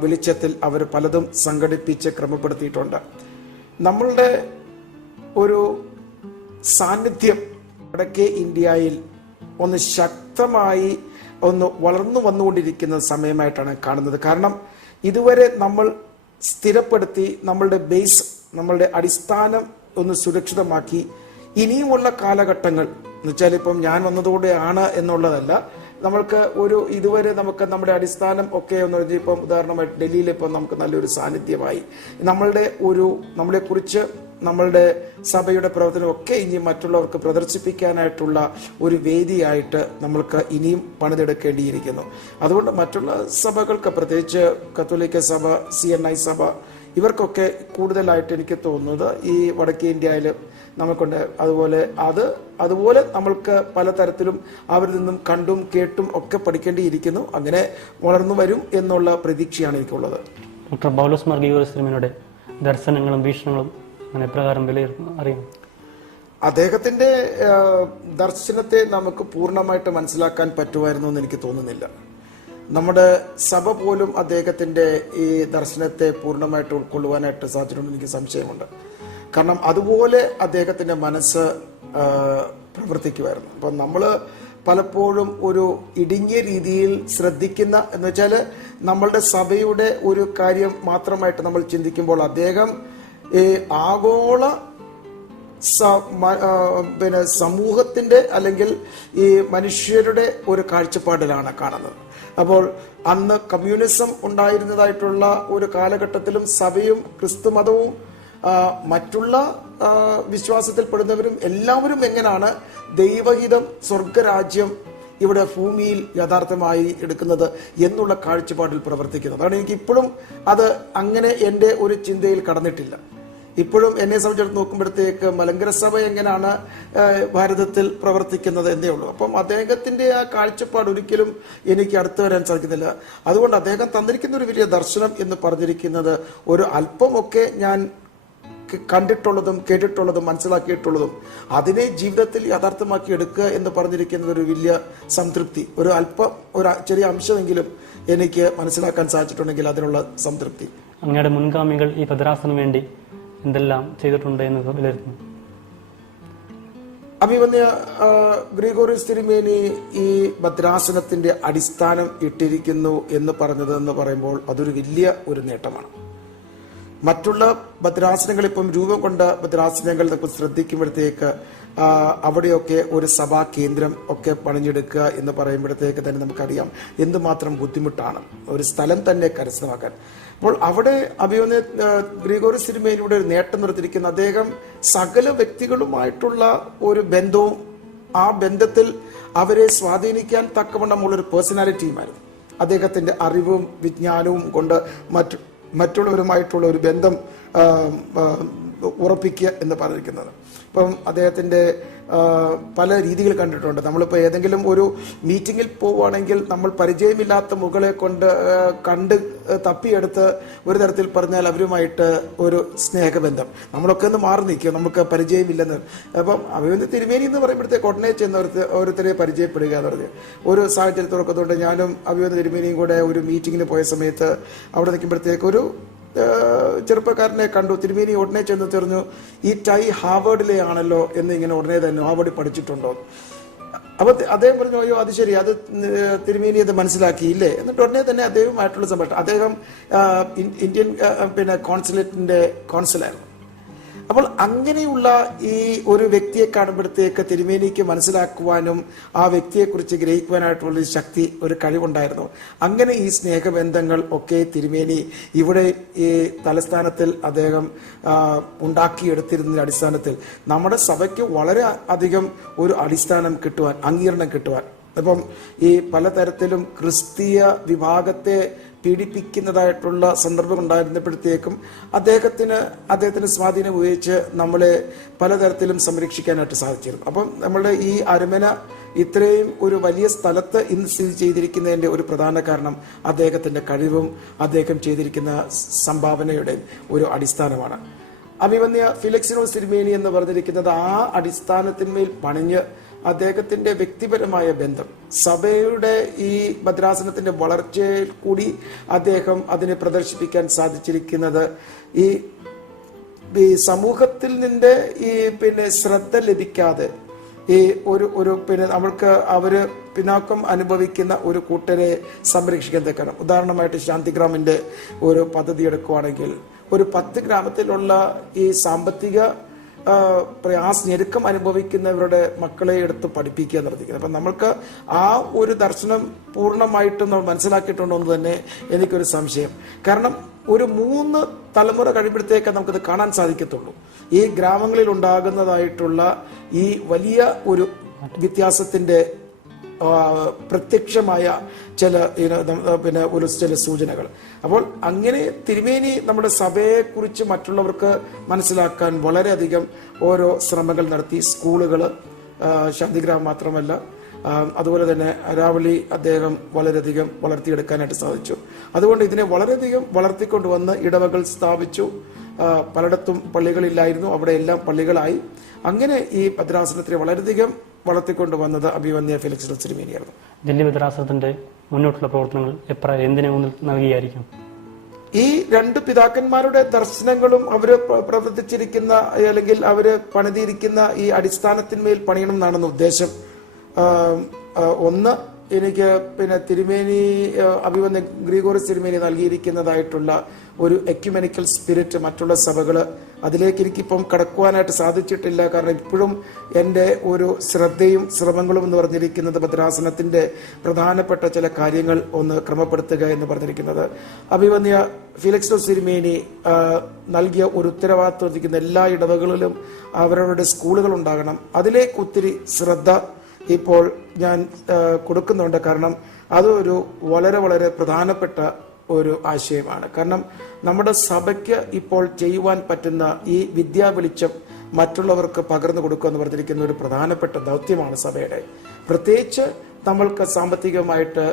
വെളിച്ചത്തിൽ അവർ പലതും സംഘടിപ്പിച്ച് ക്രമപ്പെടുത്തിയിട്ടുണ്ട്. നമ്മളുടെ ഒരു സാന്നിധ്യം വടക്കേ ഇന്ത്യയിൽ ഒന്ന് ശക്തമായി ഒന്ന് വളർന്നു വന്നുകൊണ്ടിരിക്കുന്ന സമയമായിട്ടാണ് കാണുന്നത്. കാരണം ഇതുവരെ നമ്മൾ സ്ഥിരപ്പെടുത്തി നമ്മളുടെ ബേസ്, നമ്മളുടെ അടിസ്ഥാനം ഒന്ന് സുരക്ഷിതമാക്കി ഇനിയുമുള്ള കാലഘട്ടങ്ങൾ എന്ന് വെച്ചാൽ ഇപ്പം ഞാൻ വന്നതോടെയാണ് എന്നുള്ളതല്ല, നമ്മൾക്ക് ഒരു ഇതുവരെ നമുക്ക് നമ്മുടെ അടിസ്ഥാനം ഒക്കെ എന്ന് പറഞ്ഞാൽ ഇപ്പം ഉദാഹരണമായിട്ട് ഡൽഹിയിൽ ഇപ്പം നമുക്ക് നല്ലൊരു സാന്നിധ്യമായി നമ്മളെ കുറിച്ച് നമ്മളുടെ സഭയുടെ പ്രവർത്തനമൊക്കെ ഇനി മറ്റുള്ളവർക്ക് പ്രദർശിപ്പിക്കാനായിട്ടുള്ള ഒരു വേദിയായിട്ട് നമ്മൾക്ക് ഇനിയും പണിതെടുക്കേണ്ടിയിരിക്കുന്നു. അതുകൊണ്ട് മറ്റുള്ള സഭകൾക്ക്, പ്രത്യേകിച്ച് കത്തോലിക്ക സഭ, CNI സഭ, ഇവർക്കൊക്കെ കൂടുതലായിട്ട് എനിക്ക് തോന്നുന്നത് ഈ വടക്കേ ഇന്ത്യയിൽ നമുക്കുണ്ട്. അതുപോലെ നമ്മൾക്ക് പലതരത്തിലും അവരിൽ നിന്നും കണ്ടും കേട്ടും ഒക്കെ പഠിക്കേണ്ടിയിരിക്കുന്നു. അങ്ങനെ വളർന്നു വരും എന്നുള്ള പ്രതീക്ഷയാണ് എനിക്കുള്ളത്. ഡോക്ടർ പൗലോസ് മാർ ഗ്രിഗോറിയോസ് തിരുമേനിയുടെ ദർശനങ്ങളും വീക്ഷണങ്ങളും അങ്ങനെ എപ്രകാരം അറിയും? അദ്ദേഹത്തിന്റെ ദർശനത്തെ നമുക്ക് പൂർണ്ണമായിട്ട് മനസ്സിലാക്കാൻ പറ്റുമായിരുന്നു എന്ന് എനിക്ക് തോന്നുന്നില്ല. നമ്മുടെ സഭ പോലും അദ്ദേഹത്തിന്റെ ഈ ദർശനത്തെ പൂർണ്ണമായിട്ട് ഉൾക്കൊള്ളുവാനായിട്ട് സാധിച്ചിട്ടുണ്ടെന്ന് എനിക്ക് സംശയമുണ്ട്. കാരണം അതുപോലെ അദ്ദേഹത്തിന്റെ മനസ്സ് പ്രവർത്തിക്കുമായിരുന്നു. അപ്പം നമ്മൾ പലപ്പോഴും ഒരു ഇടുങ്ങിയ രീതിയിൽ ശ്രദ്ധിക്കുന്ന എന്ന് വെച്ചാൽ നമ്മളുടെ സഭയുടെ ഒരു കാര്യം മാത്രമായിട്ട് നമ്മൾ ചിന്തിക്കുമ്പോൾ അദ്ദേഹം ഈ ആഗോള സമൂഹത്തിന്റെ അല്ലെങ്കിൽ ഈ മനുഷ്യരുടെ ഒരു കാഴ്ചപ്പാടിലാണ് കാണുന്നത്. അപ്പോൾ അന്ന് കമ്മ്യൂണിസം ഉണ്ടായിരുന്നതായിട്ടുള്ള ഒരു കാലഘട്ടത്തിലും സഭയും ക്രിസ്തുമതവും മറ്റുള്ള വിശ്വാസത്തിൽപ്പെടുന്നവരും എല്ലാവരും എങ്ങനെയാണ് ദൈവഹിതം, സ്വർഗരാജ്യം ഇവിടെ ഭൂമിയിൽ യഥാർത്ഥമായി എടുക്കുന്നത് എന്നുള്ള കാഴ്ചപ്പാടിൽ പ്രവർത്തിക്കുന്നത്. അതാണ് എനിക്ക് ഇപ്പോഴും അത് അങ്ങനെ എൻ്റെ ഒരു ചിന്തയിൽ കടന്നിട്ടില്ല. ഇപ്പോഴും എന്നെ സംബന്ധിച്ചിടത്ത് നോക്കുമ്പോഴത്തേക്ക് മലങ്കര സഭ എങ്ങനെയാണ് ഭാരതത്തിൽ പ്രവർത്തിക്കുന്നത് എന്നേ ഉള്ളൂ. അപ്പം അദ്ദേഹത്തിന്റെ ആ കാഴ്ചപ്പാട് ഒരിക്കലും എനിക്ക് അടുത്ത് വരാൻ സാധിക്കുന്നില്ല. അതുകൊണ്ട് അദ്ദേഹം തന്നിരിക്കുന്ന ഒരു വലിയ ദർശനം എന്ന് പറഞ്ഞിരിക്കുന്നത് ഒരു അല്പമൊക്കെ ഞാൻ കണ്ടിട്ടുള്ളതും കേട്ടിട്ടുള്ളതും മനസ്സിലാക്കിയിട്ടുള്ളതും അതിനെ ജീവിതത്തിൽ യാഥാർത്ഥ്യമാക്കി എടുക്കുക എന്ന് പറഞ്ഞിരിക്കുന്നത് ഒരു വലിയ സംതൃപ്തി. ഒരു ചെറിയ അംശമെങ്കിലും എനിക്ക് മനസ്സിലാക്കാൻ സാധിച്ചിട്ടുണ്ടെങ്കിൽ അതിനുള്ള സംതൃപ്തി. അങ്ങയുടെ മുൻഗാമികൾ ഈ ഭദ്രാസനത്തിന് വേണ്ടി എന്തെല്ലാം ചെയ്തിട്ടുണ്ട് എന്ന് വിലയിരുത്തുന്നു? അഭിമന്യ ഗ്രിഗോറിയോസ് തിരുമേനി ഈ ഭദ്രാസനത്തിന്റെ അടിസ്ഥാനം ഇട്ടിരിക്കുന്നു എന്ന് പറയുമ്പോൾ അതൊരു വലിയ ഒരു നേട്ടമാണ്. മറ്റുള്ള ഭദ്രാസനങ്ങൾ ഇപ്പം രൂപം കൊണ്ട ഭദ്രാസനങ്ങൾ ശ്രദ്ധിക്കുമ്പോഴത്തേക്ക് അവിടെയൊക്കെ ഒരു സഭാ കേന്ദ്രം ഒക്കെ പണിഞ്ഞെടുക്കുക എന്ന് പറയുമ്പോഴത്തേക്ക് തന്നെ നമുക്കറിയാം എന്തുമാത്രം ബുദ്ധിമുട്ടാണ് ഒരു സ്ഥലം തന്നെ കരസ്ഥമാക്കാൻ. അപ്പോൾ അവിടെ അഭിമന്യ ഗ്രിഗോറിയോസ് തിരുമേനിയുടെ ഒരു നേട്ടം നിർത്തിയിരിക്കുന്ന അദ്ദേഹം സകല വ്യക്തികളുമായിട്ടുള്ള ഒരു ബന്ധവും ആ ബന്ധത്തിൽ അവരെ സ്വാധീനിക്കാൻ തക്കവണ്ണമുള്ളൊരു പേഴ്സണാലിറ്റിയുമായിരുന്നു. അദ്ദേഹത്തിന്റെ അറിവും വിജ്ഞാനവും കൊണ്ട് മറ്റുള്ളവരുമായിട്ടുള്ള ഒരു ബന്ധം ഉറപ്പിക്കുക എന്ന് പറഞ്ഞിരിക്കുന്നത്. ഇപ്പം അദ്ദേഹത്തിന്റെ പല രീതികൾ കണ്ടിട്ടുണ്ട്. നമ്മളിപ്പോൾ ഏതെങ്കിലും ഒരു മീറ്റിങ്ങിൽ പോവുകയാണെങ്കിൽ നമ്മൾ പരിചയമില്ലാത്ത മുകളെ കണ്ട് തപ്പിയെടുത്ത് ഒരു തരത്തിൽ പറഞ്ഞാൽ അവരുമായിട്ട് ഒരു സ്നേഹബന്ധം നമ്മളൊക്കെ ഒന്ന് മാറി നിൽക്കും, നമുക്ക് പരിചയമില്ലെന്ന്. അപ്പം അഭിമന്യ തിരുമേനി എന്ന് പറയുമ്പോഴത്തേക്ക് ഉടനെ ചെന്ന് ഓരോരുത്തരെ പരിചയപ്പെടുക എന്ന് പറഞ്ഞ് ഒരു സാഹചര്യത്തോടൊക്കെ ഞാനും അഭിമന്യ തിരുമേനിയും കൂടെ ഒരു മീറ്റിങ്ങിന് പോയ സമയത്ത് അവിടെ നിൽക്കുമ്പോഴത്തേക്ക് ഒരു ചെറുപ്പക്കാരനെ കണ്ടു. തിരുമേനി ഉടനെ ചെന്ന് തെറിഞ്ഞു, ഈ ടൈ ഹാർവേഡിലെ ആണല്ലോ എന്ന് ഇങ്ങനെ ഉടനെ തന്നെ ഹാർവേഡിൽ പഠിച്ചിട്ടുണ്ടോ? അപ്പൊ അദ്ദേഹം പറഞ്ഞു, അയ്യോ അത് ശരി, അത് തിരുമേനി അത് മനസ്സിലാക്കിയില്ലേ? എന്നിട്ട് ഉടനെ തന്നെ അദ്ദേഹവുമായിട്ടുള്ള സംഭാഷണം. അദ്ദേഹം ഇന്ത്യൻ കോൺസുലേറ്റിന്റെ കോൺസുലായിരുന്നു. അപ്പോൾ അങ്ങനെയുള്ള ഈ ഒരു വ്യക്തിയെ കാണുമ്പോഴത്തേക്ക് തിരുമേനിക്ക് മനസ്സിലാക്കുവാനും ആ വ്യക്തിയെക്കുറിച്ച് ഗ്രഹിക്കുവാനായിട്ടുള്ള ശക്തി, ഒരു കഴിവുണ്ടായിരുന്നു. അങ്ങനെ ഈ സ്നേഹബന്ധങ്ങൾ ഒക്കെ തിരുമേനി ഇവിടെ ഈ തലസ്ഥാനത്തിൽ അദ്ദേഹം ഉണ്ടാക്കിയെടുത്തിരുന്ന അടിസ്ഥാനത്തിൽ നമ്മുടെ സഭയ്ക്ക് വളരെ അധികം ഒരു അടിസ്ഥാനം കിട്ടുവാൻ, അംഗീകരണം കിട്ടുവാൻ, അപ്പം ഈ പലതരത്തിലും ക്രിസ്തീയ വിഭാഗത്തെ പീഡിപ്പിക്കുന്നതായിട്ടുള്ള സന്ദർഭം ഉണ്ടായിരുന്നപ്പോഴത്തേക്കും അദ്ദേഹത്തിന് സ്വാധീനം ഉപയോഗിച്ച് നമ്മളെ പലതരത്തിലും സംരക്ഷിക്കാനായിട്ട് സാധിച്ചിരുന്നു. അപ്പം നമ്മളുടെ ഈ അരമന ഇത്രയും ഒരു വലിയ സ്ഥലത്ത് ഇന്ന് സ്ഥിതി ചെയ്തിരിക്കുന്നതിൻ്റെ ഒരു പ്രധാന കാരണം അദ്ദേഹത്തിൻ്റെ കഴിവും അദ്ദേഹം ചെയ്തിരിക്കുന്ന സംഭാവനയുടെ ഒരു അടിസ്ഥാനമാണ്. അഭിമന്യ ഫിലിക്സിനോസ് തിരുമേനി എന്ന് പറഞ്ഞിരിക്കുന്നത് ആ അടിസ്ഥാനത്തിന്മേൽ പണിഞ്ഞ് അദ്ദേഹത്തിന്റെ വ്യക്തിപരമായ ബന്ധം സഭയുടെ ഈ ഭദ്രാസനത്തിന്റെ വളർച്ചയിൽ കൂടി അദ്ദേഹം അതിനെ പ്രദർശിപ്പിക്കാൻ സാധിച്ചിരിക്കുന്നത് ഈ സമൂഹത്തിൽ നിന്ന് ഈ ശ്രദ്ധ ലഭിക്കാതെ ഈ ഒരു നമ്മൾക്ക് അവര് പിന്നാക്കം അനുഭവിക്കുന്ന ഒരു കൂട്ടരെ സംരക്ഷിക്കാൻ തക്കണം. ഉദാഹരണമായിട്ട് ശാന്തിഗ്രാമിന്റെ ഒരു പദ്ധതി എടുക്കുകയാണെങ്കിൽ ഒരു 10 ഗ്രാമത്തിലുള്ള ഈ സാമ്പത്തിക ഞെരുക്കം അനുഭവിക്കുന്നവരുടെ മക്കളെ എടുത്ത് പഠിപ്പിക്കുക നിർത്തിക്കുന്നത്. അപ്പം നമ്മൾക്ക് ആ ഒരു ദർശനം പൂർണ്ണമായിട്ടും നമ്മൾ മനസ്സിലാക്കിയിട്ടുണ്ടോ എന്ന് തന്നെ എനിക്കൊരു സംശയം. കാരണം ഒരു 3 തലമുറ കഴിയുമ്പോഴത്തേക്ക് നമുക്കത് കാണാൻ സാധിക്കത്തുള്ളൂ. ഈ ഗ്രാമങ്ങളിൽ ഉണ്ടാകുന്നതായിട്ടുള്ള ഈ വലിയ ഒരു വ്യത്യാസത്തിന്റെ പ്രത്യക്ഷമായ ചില സൂചനകൾ. അപ്പോൾ അങ്ങനെ തിരുമേനി നമ്മുടെ സഭയെക്കുറിച്ച് മറ്റുള്ളവർക്ക് മനസ്സിലാക്കാൻ വളരെയധികം ഓരോ ശ്രമങ്ങൾ നടത്തി. സ്കൂളുകൾ, ശാന്തിഗ്രാമം മാത്രമല്ല, അതുപോലെ തന്നെ രാവളി അദ്ദേഹം വളരെയധികം വളർത്തിയെടുക്കാനായിട്ട് സാധിച്ചു. അതുകൊണ്ട് ഇതിനെ വളരെയധികം വളർത്തിക്കൊണ്ടുവന്ന് ഇടവകൾ സ്ഥാപിച്ചു. പലയിടത്തും പള്ളികളില്ലായിരുന്നു, അവിടെ എല്ലാം പള്ളികളായി. അങ്ങനെ ഈ ഭദ്രാസനത്തിനെ വളരെയധികം വളർത്തിക്കൊണ്ടുവന്നത് അഭിമന്യ ഫിലിക്സിനോസ് തിരുമേനിയായിരുന്നു. ദില്ലി ഭദ്രാസനത്തിന്റെ മുന്നോട്ടുള്ള പ്രവർത്തനങ്ങൾ എന്തിനെ നൽകിയായിരിക്കും? ഈ 2 പിതാക്കന്മാരുടെ ദർശനങ്ങളും അവര് പ്രവർത്തിച്ചിരിക്കുന്ന അല്ലെങ്കിൽ അവര് പണിതിരിക്കുന്ന ഈ അടിസ്ഥാനത്തിന്മേൽ പണിയണം എന്നാണെന്ന് ഉദ്ദേശം. ഒന്ന്, എനിക്ക് തിരുമേനി അഭിമന്യ ഗ്രിഗോറിയോസ് തിരുമേനി നൽകിയിരിക്കുന്നതായിട്ടുള്ള ഒരു എക്യുമെനിക്കൽ സ്പിരിറ്റ് മറ്റുള്ള സഭകൾ അതിലേക്ക് എനിക്കിപ്പം കടക്കുവാനായിട്ട് സാധിച്ചിട്ടില്ല. കാരണം ഇപ്പോഴും എൻ്റെ ഒരു ശ്രദ്ധയും ശ്രമങ്ങളും എന്ന് പറഞ്ഞിരിക്കുന്നത് ഭദ്രാസനത്തിന്റെ പ്രധാനപ്പെട്ട ചില കാര്യങ്ങൾ ഒന്ന് ക്രമപ്പെടുത്തുക എന്ന് പറഞ്ഞിരിക്കുന്നത്. അഭിമന്യ ഫിലിക്സിനോസ് തിരുമേനി നൽകിയ ഒരു ഉത്തരവാദിത്വം ഇരിക്കുന്ന എല്ലാ ഇടവകളിലും അവരവരുടെ സ്കൂളുകൾ ഉണ്ടാകണം. അതിലേക്ക് ഒത്തിരി ശ്രദ്ധ ഇപ്പോൾ ഞാൻ കൊടുക്കുന്നുണ്ട്. കാരണം അതൊരു വളരെ വളരെ പ്രധാനപ്പെട്ട ഒരു ആശയമാണ്. കാരണം നമ്മുടെ സഭയ്ക്ക് ഇപ്പോൾ ചെയ്യുവാൻ പറ്റുന്ന ഈ വിദ്യാ വെളിച്ചം മറ്റുള്ളവർക്ക് പകർന്നു കൊടുക്കുക എന്ന് പറഞ്ഞിരിക്കുന്ന ഒരു പ്രധാനപ്പെട്ട ദൗത്യമാണ് സഭയുടെ. പ്രത്യേകിച്ച് നമ്മൾക്ക് സാമ്പത്തികമായിട്ട്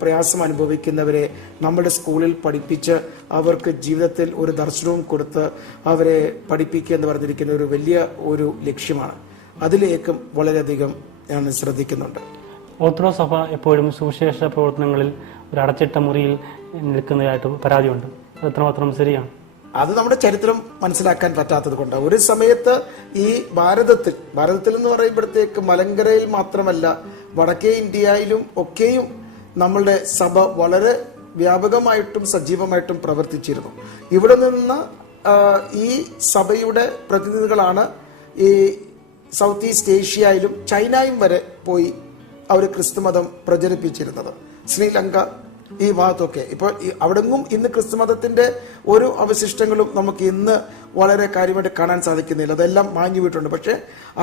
പ്രയാസം അനുഭവിക്കുന്നവരെ നമ്മുടെ സ്കൂളിൽ പഠിപ്പിച്ച് അവർക്ക് ജീവിതത്തിൽ ഒരു ദർശനവും കൊടുത്ത് അവരെ പഠിപ്പിക്കുക എന്ന് പറഞ്ഞിരിക്കുന്ന ഒരു വലിയ ഒരു ലക്ഷ്യമാണ്. അതിലേക്കും വളരെയധികം ഞാൻ ശ്രദ്ധിക്കുന്നുണ്ട്. ഓർത്തഡോക്സ് സഭ എപ്പോഴും സുവിശേഷ പ്രവർത്തനങ്ങളിൽ ഒരു അടച്ചിട്ട മുറിയിൽ നിൽക്കുന്നതായിട്ട് പരാതിയുണ്ട്. അത് എത്രമാത്രം ശരിയാണ്? അത് നമ്മുടെ ചരിത്രം മനസ്സിലാക്കാൻ പറ്റാത്തത് കൊണ്ട് ഒരു സമയത്ത് ഈ ഭാരതത്തിൽ എന്ന് പറയുമ്പോഴത്തേക്ക് മലങ്കരയിൽ മാത്രമല്ല വടക്കേ ഇന്ത്യയിലും ഒക്കെയും നമ്മളുടെ സഭ വളരെ വ്യാപകമായിട്ടും സജീവമായിട്ടും പ്രവർത്തിച്ചിരുന്നു. ഇവിടെ നിന്ന് ഈ സഭയുടെ പ്രതിനിധികളാണ് ഈ സൗത്ത് ഈസ്റ്റ് ഏഷ്യയിലും ചൈനയും വരെ പോയി അവർ ക്രിസ്തുമതം പ്രചരിപ്പിച്ചിരുന്നത്. ശ്രീലങ്ക, ഈ ഭാഗത്തൊക്കെ ഇപ്പോൾ അവിടെങ്ങും ഇന്ന് ക്രിസ്തുമതത്തിന്റെ ഒരു അവശിഷ്ടങ്ങളും നമുക്ക് ഇന്ന് വളരെ കാര്യമായിട്ട് കാണാൻ സാധിക്കുന്നില്ല. അതെല്ലാം മാഞ്ഞു വിട്ടുണ്ട്. പക്ഷെ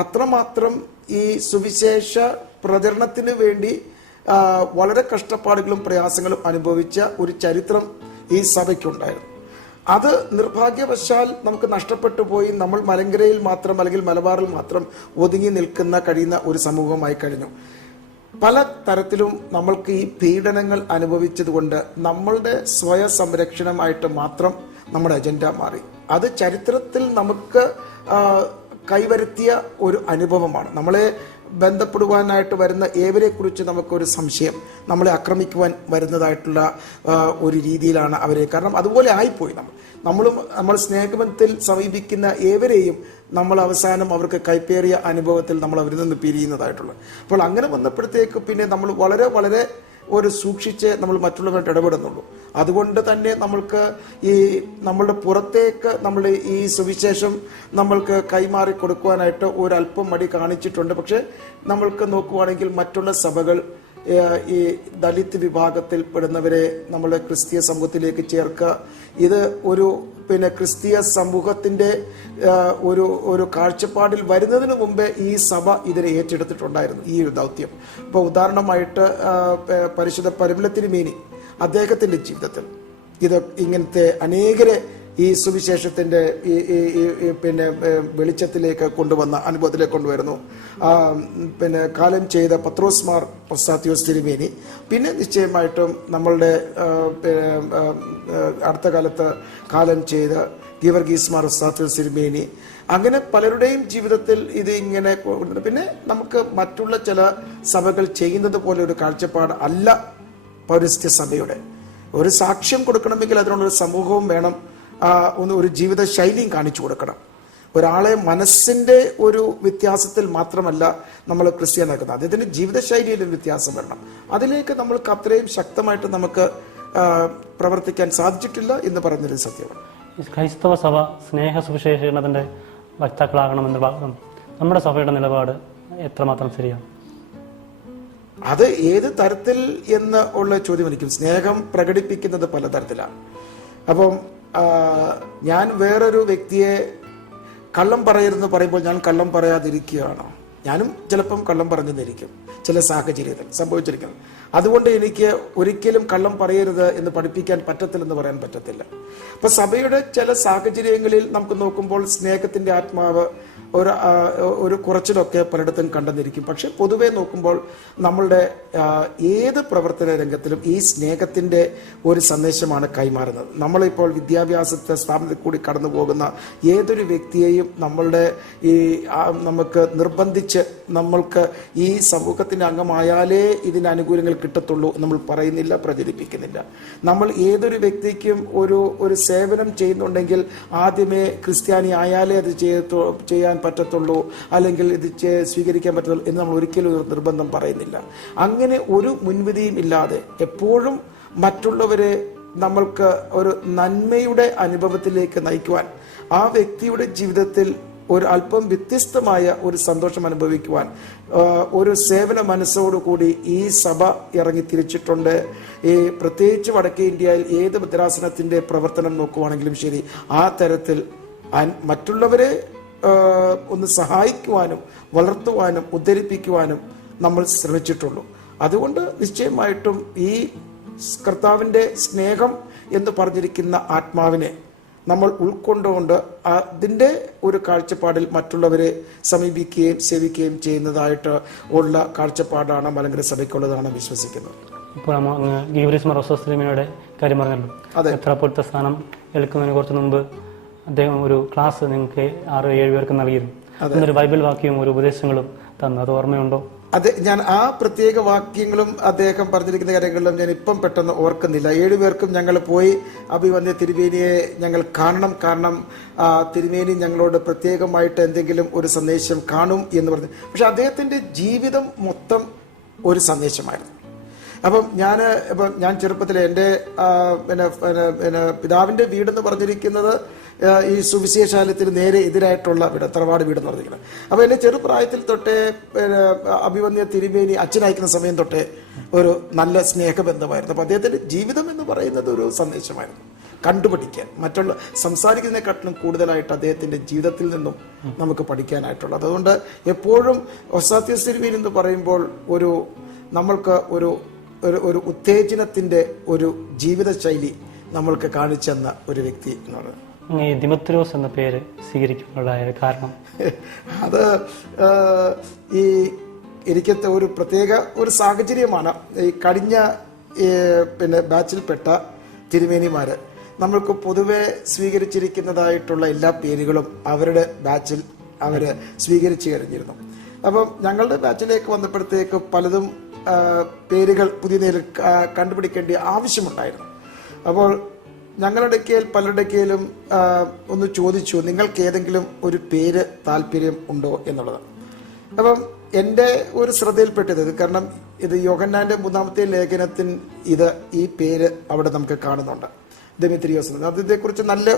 അത്രമാത്രം ഈ സുവിശേഷ പ്രചരണത്തിന് വേണ്ടി വളരെ കഷ്ടപ്പാടുകളും പ്രയാസങ്ങളും അനുഭവിച്ച ഒരു ചരിത്രം ഈ സഭയ്ക്കുണ്ടായിരുന്നു. അത് നിർഭാഗ്യവശാൽ നമുക്ക് നഷ്ടപ്പെട്ടു പോയി. നമ്മൾ മലങ്കരയിൽ മാത്രം അല്ലെങ്കിൽ മലബാറിൽ മാത്രം ഒതുങ്ങി കഴിയുന്ന ഒരു സമൂഹമായി കഴിഞ്ഞു. പല തരത്തിലും നമ്മൾക്ക് ഈ പീഡനങ്ങൾ അനുഭവിച്ചതുകൊണ്ട് നമ്മളുടെ സ്വയ സംരക്ഷണമായിട്ട് മാത്രം നമ്മുടെ അജണ്ട മാറി. അത് ചരിത്രത്തിൽ നമുക്ക് കൈവരുത്തിയ ഒരു അനുഭവമാണ്. നമ്മളെ ബന്ധപ്പെടുവാനായിട്ട് വരുന്ന ഏവരെ കുറിച്ച് നമുക്കൊരു സംശയം, നമ്മളെ ആക്രമിക്കുവാൻ വരുന്നതായിട്ടുള്ള ഒരു രീതിയിലാണ് അവരെ. കാരണം അതുപോലെ ആയിപ്പോയി. നമ്മൾ സ്നേഹബന്ധത്തിൽ സമീപിക്കുന്ന ഏവരെയും നമ്മൾ അവസാനം അവർക്ക് കൈപ്പേറിയ അനുഭവത്തിൽ നമ്മൾ അവരിൽ നിന്ന് പിരിയുന്നതായിട്ടുള്ളത്. അപ്പോൾ അങ്ങനെ വന്നപ്പോഴത്തേക്ക് പിന്നെ നമ്മൾ വളരെ വളരെ ഒരു സൂക്ഷിച്ച് നമ്മൾ മറ്റുള്ളവരായിട്ട് ഇടപെടുന്നുള്ളൂ. അതുകൊണ്ട് തന്നെ നമ്മൾക്ക് ഈ നമ്മളുടെ പുറത്തേക്ക് നമ്മൾ ഈ സുവിശേഷം നമ്മൾക്ക് കൈമാറി കൊടുക്കുവാനായിട്ട് ഒരല്പം മടി കാണിച്ചിട്ടുണ്ട്. പക്ഷെ നമ്മൾക്ക് നോക്കുവാണെങ്കിൽ മറ്റുള്ള സഭകൾ ഈ ദലിത് വിഭാഗത്തിൽ പെടുന്നവരെ നമ്മളെ ക്രിസ്തീയ സമൂഹത്തിലേക്ക് ചേർക്കുക, ഇത് ഒരു ക്രിസ്തീയ സമൂഹത്തിന്റെ ഒരു കാഴ്ചപ്പാടിൽ വരുന്നതിന് മുമ്പേ ഈ സഭ ഇതിനെ ഏറ്റെടുത്തിട്ടുണ്ടായിരുന്നു, ഈ ഒരു ദൗത്യം. ഇപ്പോൾ ഉദാഹരണമായിട്ട് പരിശുദ്ധ പരിമള തിരുമേനി അദ്ദേഹത്തിൻ്റെ ജീവിതത്തിൽ ഇത് ഇങ്ങനത്തെ അനേകരെ ഈ സുവിശേഷത്തിൻ്റെ പിന്നെ വെളിച്ചത്തിലേക്ക് കൊണ്ടുവന്ന അനുഭവത്തിലേക്ക് കൊണ്ടുവരുന്നു. പിന്നെ കാലം ചെയ്ത പത്രോസ് മാർ പൗസാത്യോസ് തിരുമേനി, പിന്നെ നിശ്ചയമായിട്ടും നമ്മളുടെ അടുത്ത കാലത്ത് കാലം ചെയ്ത ഗീവർഗീസ് മാർ പൗസാത്യോസ് തിരുമേനി, അങ്ങനെ പലരുടെയും ജീവിതത്തിൽ ഇത് ഇങ്ങനെ. പിന്നെ നമുക്ക് മറ്റുള്ള ചില സഭകൾ ചെയ്യുന്നത് പോലെ ഒരു കാഴ്ചപ്പാട് അല്ല പൗരസ്ത്യ സഭയുടെ. ഒരു സാക്ഷ്യം കൊടുക്കണമെങ്കിൽ അതിനുള്ളൊരു സമൂഹവും വേണം, ഒരു ജീവിത ശൈലിയും കാണിച്ചു കൊടുക്കണം. ഒരാളെ മനസ്സിൻ്റെ ഒരു വ്യത്യാസത്തിൽ മാത്രമല്ല നമ്മൾ ക്രിസ്ത്യാനാക്കുന്നത്, അദ്ദേഹത്തിൻ്റെ ജീവിതശൈലിയിലും വ്യത്യാസം വരണം. അതിലേക്ക് നമ്മൾക്ക് അത്രയും ശക്തമായിട്ട് നമുക്ക് പ്രവർത്തിക്കാൻ സാധിച്ചിട്ടില്ല എന്ന് പറഞ്ഞൊരു സത്യമാണ്. ക്രൈസ്തവ സഭ സ്നേഹ സുവിശേഷീകരണത്തിൻ്റെ വക്താക്കളാകണമെന്ന ഭാഗം നമ്മുടെ സഭയുടെ നിലപാട് എത്രമാത്രം ശരിയാണ്? അത് ഏത് തരത്തിൽ എന്ന് ഉള്ള ചോദ്യം എനിക്കും. സ്നേഹം പ്രകടിപ്പിക്കുന്നത് പലതരത്തിലാണ്. അപ്പം ഞാൻ വേറൊരു വ്യക്തിയെ കള്ളം പറയരുതെന്ന് പറയുമ്പോൾ ഞാൻ കള്ളം പറയാതിരിക്കുകയാണോ? ഞാനും ചിലപ്പം കള്ളം പറഞ്ഞെന്നിരിക്കും, ചില സാഹചര്യത്തിൽ സംഭവിച്ചിരിക്കുന്നത്. അതുകൊണ്ട് എനിക്ക് ഒരിക്കലും കള്ളം പറയരുത് എന്ന് പഠിപ്പിക്കാൻ പറ്റത്തില്ലെന്ന് പറയാൻ പറ്റത്തില്ല. അപ്പൊ സഭയുടെ ചില സാഹചര്യങ്ങളിൽ നമുക്ക് നോക്കുമ്പോൾ സ്നേഹത്തിന്റെ ആത്മാവ് ഒരു കുറച്ചിലൊക്കെ പലയിടത്തും കണ്ടെന്നിരിക്കും. പക്ഷെ പൊതുവെ നോക്കുമ്പോൾ നമ്മളുടെ ഏത് പ്രവർത്തന രംഗത്തിലും ഈ സ്നേഹത്തിന്റെ ഒരു സന്ദേശമാണ് കൈമാറുന്നത്. നമ്മളിപ്പോൾ വിദ്യാഭ്യാസത്തെ സ്ഥാപനത്തിൽ കൂടി കടന്നു പോകുന്ന ഏതൊരു വ്യക്തിയെയും നമ്മളുടെ നമുക്ക് നിർബന്ധിച്ച് നമ്മൾക്ക് ഈ സമൂഹത്തിന്റെ അംഗമായാലേ ഇതിന് ആനുകൂല്യങ്ങൾ കിട്ടത്തുള്ളൂ നമ്മൾ പറയുന്നില്ല, പ്രചരിപ്പിക്കുന്നില്ല. നമ്മൾ ഏതൊരു വ്യക്തിക്കും ഒരു സേവനം ചെയ്യുന്നുണ്ടെങ്കിൽ ആദ്യമേ ക്രിസ്ത്യാനി ആയാലേ അത് ചെയ്യാൻ പറ്റത്തുള്ളൂ, അല്ലെങ്കിൽ ഇത് സ്വീകരിക്കാൻ പറ്റത്തുള്ളൂ എന്ന് നമ്മൾ ഒരിക്കലും ഒരു നിർബന്ധം പറയുന്നില്ല. അങ്ങനെ ഒരു മുൻവിധിയും ഇല്ലാതെ എപ്പോഴും മറ്റുള്ളവരെ നമ്മൾക്ക് ഒരു നന്മയുടെ അനുഭവത്തിലേക്ക് നയിക്കുവാൻ, ആ വ്യക്തിയുടെ ജീവിതത്തിൽ ഒരു അല്പം വ്യത്യസ്തമായ ഒരു സന്തോഷം അനുഭവിക്കുവാൻ ഒരു സേവന മനസ്സോടുകൂടി ഈ സഭ ഇറങ്ങി തിരിച്ചിട്ടുണ്ട്. പ്രത്യേകിച്ച് വടക്കേ ഇന്ത്യയിൽ ഏത് ഭദ്രാസനത്തിന്റെ പ്രവർത്തനം നോക്കുവാണെങ്കിലും ശരി, ആ തരത്തിൽ മറ്റുള്ളവരെ ഒന്ന് സഹായിക്കുവാനും വളർത്തുവാനും ഉദ്ധരിപ്പിക്കുവാനും നമ്മൾ ശ്രമിച്ചിട്ടുള്ളൂ. അതുകൊണ്ട് നിശ്ചയമായിട്ടും ഈ കർത്താവിൻ്റെ സ്നേഹം എന്ന് പറഞ്ഞിരിക്കുന്ന ആത്മാവിനെ നമ്മൾ ഉൾക്കൊണ്ടുകൊണ്ട് അതിൻ്റെ ഒരു കാഴ്ചപ്പാടിൽ മറ്റുള്ളവരെ സമീപിക്കുകയും സേവിക്കുകയും ചെയ്യുന്നതായിട്ട് ഉള്ള കാഴ്ചപ്പാടാണ് മലങ്കര സഭയ്ക്കുള്ളതാണ് വിശ്വസിക്കുന്നത്. ഇപ്പോൾ ഗീവർഗീസ് മാർ പൗസാത്യോസ് തിരുമേനിയുടെ കാര്യം പറഞ്ഞല്ലോ, മെത്രാപ്പൊലീത്ത സ്ഥാനം ഏൽക്കുന്നതിന് കുറച്ച് മുമ്പ് അദ്ദേഹം ഒരു ക്ലാസ് നിങ്ങൾക്ക് 6-7 പേർക്ക് നൽകിയിരുന്നു. ഒരു ബൈബിൾ വാക്യവും ഒരു ഉപദേശങ്ങളും തന്നു, അത് ഓർമ്മയുണ്ടോ? അതെ, ഞാൻ ആ പ്രത്യേക വാക്യങ്ങളും അദ്ദേഹം പറഞ്ഞിരിക്കുന്ന കാര്യങ്ങളിലും ഞാൻ ഇപ്പം പെട്ടെന്ന് ഓർക്കുന്നില്ല. 7 പേർക്കും ഞങ്ങൾ പോയി അഭിവന്യ തിരുമേനിയെ ഞങ്ങൾ കാണണം, കാരണം തിരുമേനി ഞങ്ങളോട് പ്രത്യേകമായിട്ട് എന്തെങ്കിലും ഒരു സന്ദേശം കാണും എന്ന് പറഞ്ഞു. പക്ഷെ അദ്ദേഹത്തിന്റെ ജീവിതം മൊത്തം ഒരു സന്ദേശമായിരുന്നു. അപ്പം ഞാൻ ചെറുപ്പത്തിൽ എൻ്റെ പിതാവിൻ്റെ വീടെന്ന് പറഞ്ഞിരിക്കുന്നത് ഈ സുവിശേഷാലയത്തിന് നേരെ എതിരായിട്ടുള്ള വീട്, തറവാട് വീടെന്ന് പറഞ്ഞിരിക്കുന്നത്. അപ്പോൾ എൻ്റെ ചെറുപ്രായത്തിൽ തൊട്ടേ അഭിവന്യ തിരുമേനി അച്ഛനയക്കുന്ന സമയം തൊട്ടേ ഒരു നല്ല സ്നേഹബന്ധമായിരുന്നു. അപ്പോൾ അദ്ദേഹത്തിൻ്റെ ജീവിതം എന്ന് പറയുന്നത് ഒരു സന്ദേശമായിരുന്നു, കണ്ടുപഠിക്കാൻ, മറ്റുള്ള സംസാരിക്കുന്നതിനെക്കാട്ടിലും കൂടുതലായിട്ട് അദ്ദേഹത്തിൻ്റെ ജീവിതത്തിൽ നിന്നും നമുക്ക് പഠിക്കാനായിട്ടുള്ളത്. അതുകൊണ്ട് എപ്പോഴും പൗസാത്യോസ് തിരുമേനി എന്ന് പറയുമ്പോൾ നമ്മൾക്ക് ഒരു ഉത്തേജനത്തിൻ്റെ ഒരു ജീവിതശൈലി നമ്മൾക്ക് കാണിച്ചെന്ന ഒരു വ്യക്തി എന്ന് പറയുന്നത്. ദിമത്രിയോസ് എന്ന പേര് സ്വീകരിക്കാനുള്ള കാരണം അത് എനിക്ക് ഒരു പ്രത്യേക ഒരു സാഹചര്യമാണ്. ഈ കഴിഞ്ഞ ബാച്ചിൽപ്പെട്ട തിരുമേനിമാര് നമ്മൾക്ക് പൊതുവെ സ്വീകരിച്ചിരിക്കുന്നതായിട്ടുള്ള എല്ലാ പേരുകളും അവരുടെ ബാച്ചിൽ അവര് സ്വീകരിച്ചു കഴിഞ്ഞിരുന്നു. അപ്പം ഞങ്ങളുടെ ബാച്ചിലേക്ക് വന്നപ്പോഴത്തേക്ക് പലതും പേരുകൾ പുതിയ നിലയിൽ കണ്ടുപിടിക്കേണ്ട ആവശ്യമുണ്ടായിരുന്നു. അപ്പോൾ ഞങ്ങളുടെ പലരുടെക്കയിലും ഒന്ന് ചോദിച്ചു, നിങ്ങൾക്ക് ഏതെങ്കിലും ഒരു പേര് താല്പര്യം ഉണ്ടോ എന്നുള്ളത്. അപ്പം എൻ്റെ ഒരു ശ്രദ്ധയിൽപ്പെട്ടത്, കാരണം ഇത് യോഹന്നാന്റെ 3-ാമത്തെ ലേഖനത്തിൽ ഈ പേര് അവിടെ നമുക്ക് കാണുന്നുണ്ട്, ദിമിത്രിയോസ്. അതിനെക്കുറിച്ച് നല്ല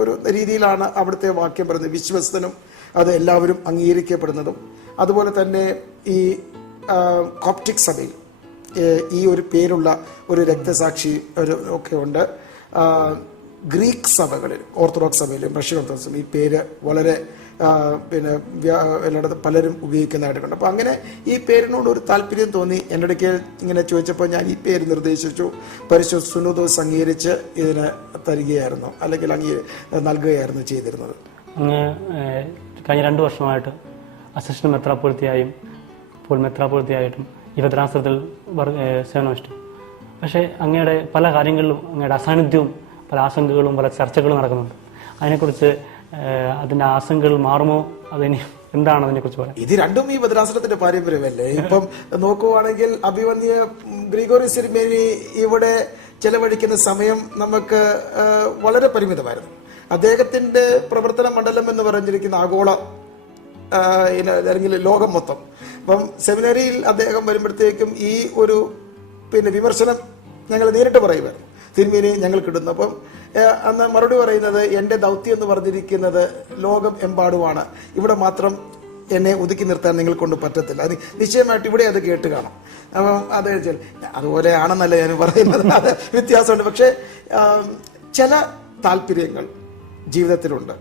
ഒരു രീതിയിലാണ് അവിടുത്തെ വാക്യം പറയുന്നത്. വിശ്വസ്തനും അത് എല്ലാവരും അംഗീകരിക്കപ്പെടുന്നതും. അതുപോലെ തന്നെ ഈ കോപ്റ്റിക് സഭയിൽ ഈ ഒരു പേരുള്ള ഒരു രക്തസാക്ഷി ഒക്കെ ഉണ്ട്. ഗ്രീക്ക് സഭകളിൽ, ഓർത്തഡോക്സ് സഭയിലും റഷ്യൻ ഓർത്തഡോക്സും ഈ പേര് വളരെ പിന്നെ എല്ലായിടത്തും പലരും ഉപയോഗിക്കുന്നതായിട്ട് കണ്ടു. അപ്പോൾ അങ്ങനെ ഈ പേരിനോട് ഒരു താല്പര്യം തോന്നി. എൻ്റെ ഇടയ്ക്ക് ഇങ്ങനെ ചോദിച്ചപ്പോൾ ഞാൻ ഈ പേര് നിർദ്ദേശിച്ചു. പരിശുദ്ധ സുനോദോസ് അംഗീകരിച്ച് ഇതിന് തരികയായിരുന്നു, അല്ലെങ്കിൽ നൽകുകയായിരുന്നു ചെയ്തിരുന്നത്. അങ്ങ് കഴിഞ്ഞ 2 വർഷമായിട്ട് അസിസ്റ്റന്റ് മെത്രാപ്പൊലിത്തയായും ഇപ്പോൾ മെത്രാപ്പൊലിത്തയായിട്ടും ഈ ഭദ്രാസനത്തിൽ സേവനമനുഷ്ഠിച്ചു. പക്ഷേ അങ്ങയുടെ പല കാര്യങ്ങളിലും അങ്ങയുടെ അസാന്നിധ്യവും പല ആശങ്കകളും പല ചർച്ചകളും നടക്കുന്നുണ്ട്. അതിനെക്കുറിച്ച് അതിൻ്റെ ആശങ്കകൾ മാറുമോ, അതിന് എന്താണ് അതിനെക്കുറിച്ച് പറയാം? ഇത് രണ്ടും ഈ ഭദ്രാസനത്തിന്റെ പാരമ്പര്യമല്ലേ. ഇപ്പം നോക്കുവാണെങ്കിൽ അഭിവന്യ ഗ്രിഗോറിയോസ് തിരുമേനി ഇവിടെ ചെലവഴിക്കുന്ന സമയം നമുക്ക് വളരെ പരിമിതമായിരുന്നു. അദ്ദേഹത്തിന്റെ പ്രവർത്തന മണ്ഡലം എന്ന് പറഞ്ഞിരിക്കുന്ന ആഗോള അല്ലെങ്കിൽ ലോകം മൊത്തം. അപ്പം സെമിനറിയിൽ അദ്ദേഹം വരുമ്പോഴത്തേക്കും ഈ ഒരു വിമർശനം ഞങ്ങൾ നേരിട്ട് പറയുമായിരുന്നു, തിരുമേനി ഞങ്ങൾക്ക് ഇടുന്നു. അപ്പം അന്ന് മറുപടി പറയുന്നത്, എൻ്റെ ദൗത്യം എന്ന് പറഞ്ഞിരിക്കുന്നത് ലോകം എമ്പാടുമാണ്, ഇവിടെ മാത്രം എന്നെ ഒതുക്കി നിർത്താൻ നിങ്ങൾ കൊണ്ട് പറ്റത്തില്ല. അത് നിശ്ചയമായിട്ട് ഇവിടെ അത് കേട്ട് കാണാം. അപ്പം അത് അതുപോലെ ആണെന്നല്ല ഞാൻ പറയുന്നത്, അത് വ്യത്യാസമുണ്ട്. പക്ഷേ ചില താല്പര്യങ്ങൾ ജീവിതത്തിലുണ്ട്.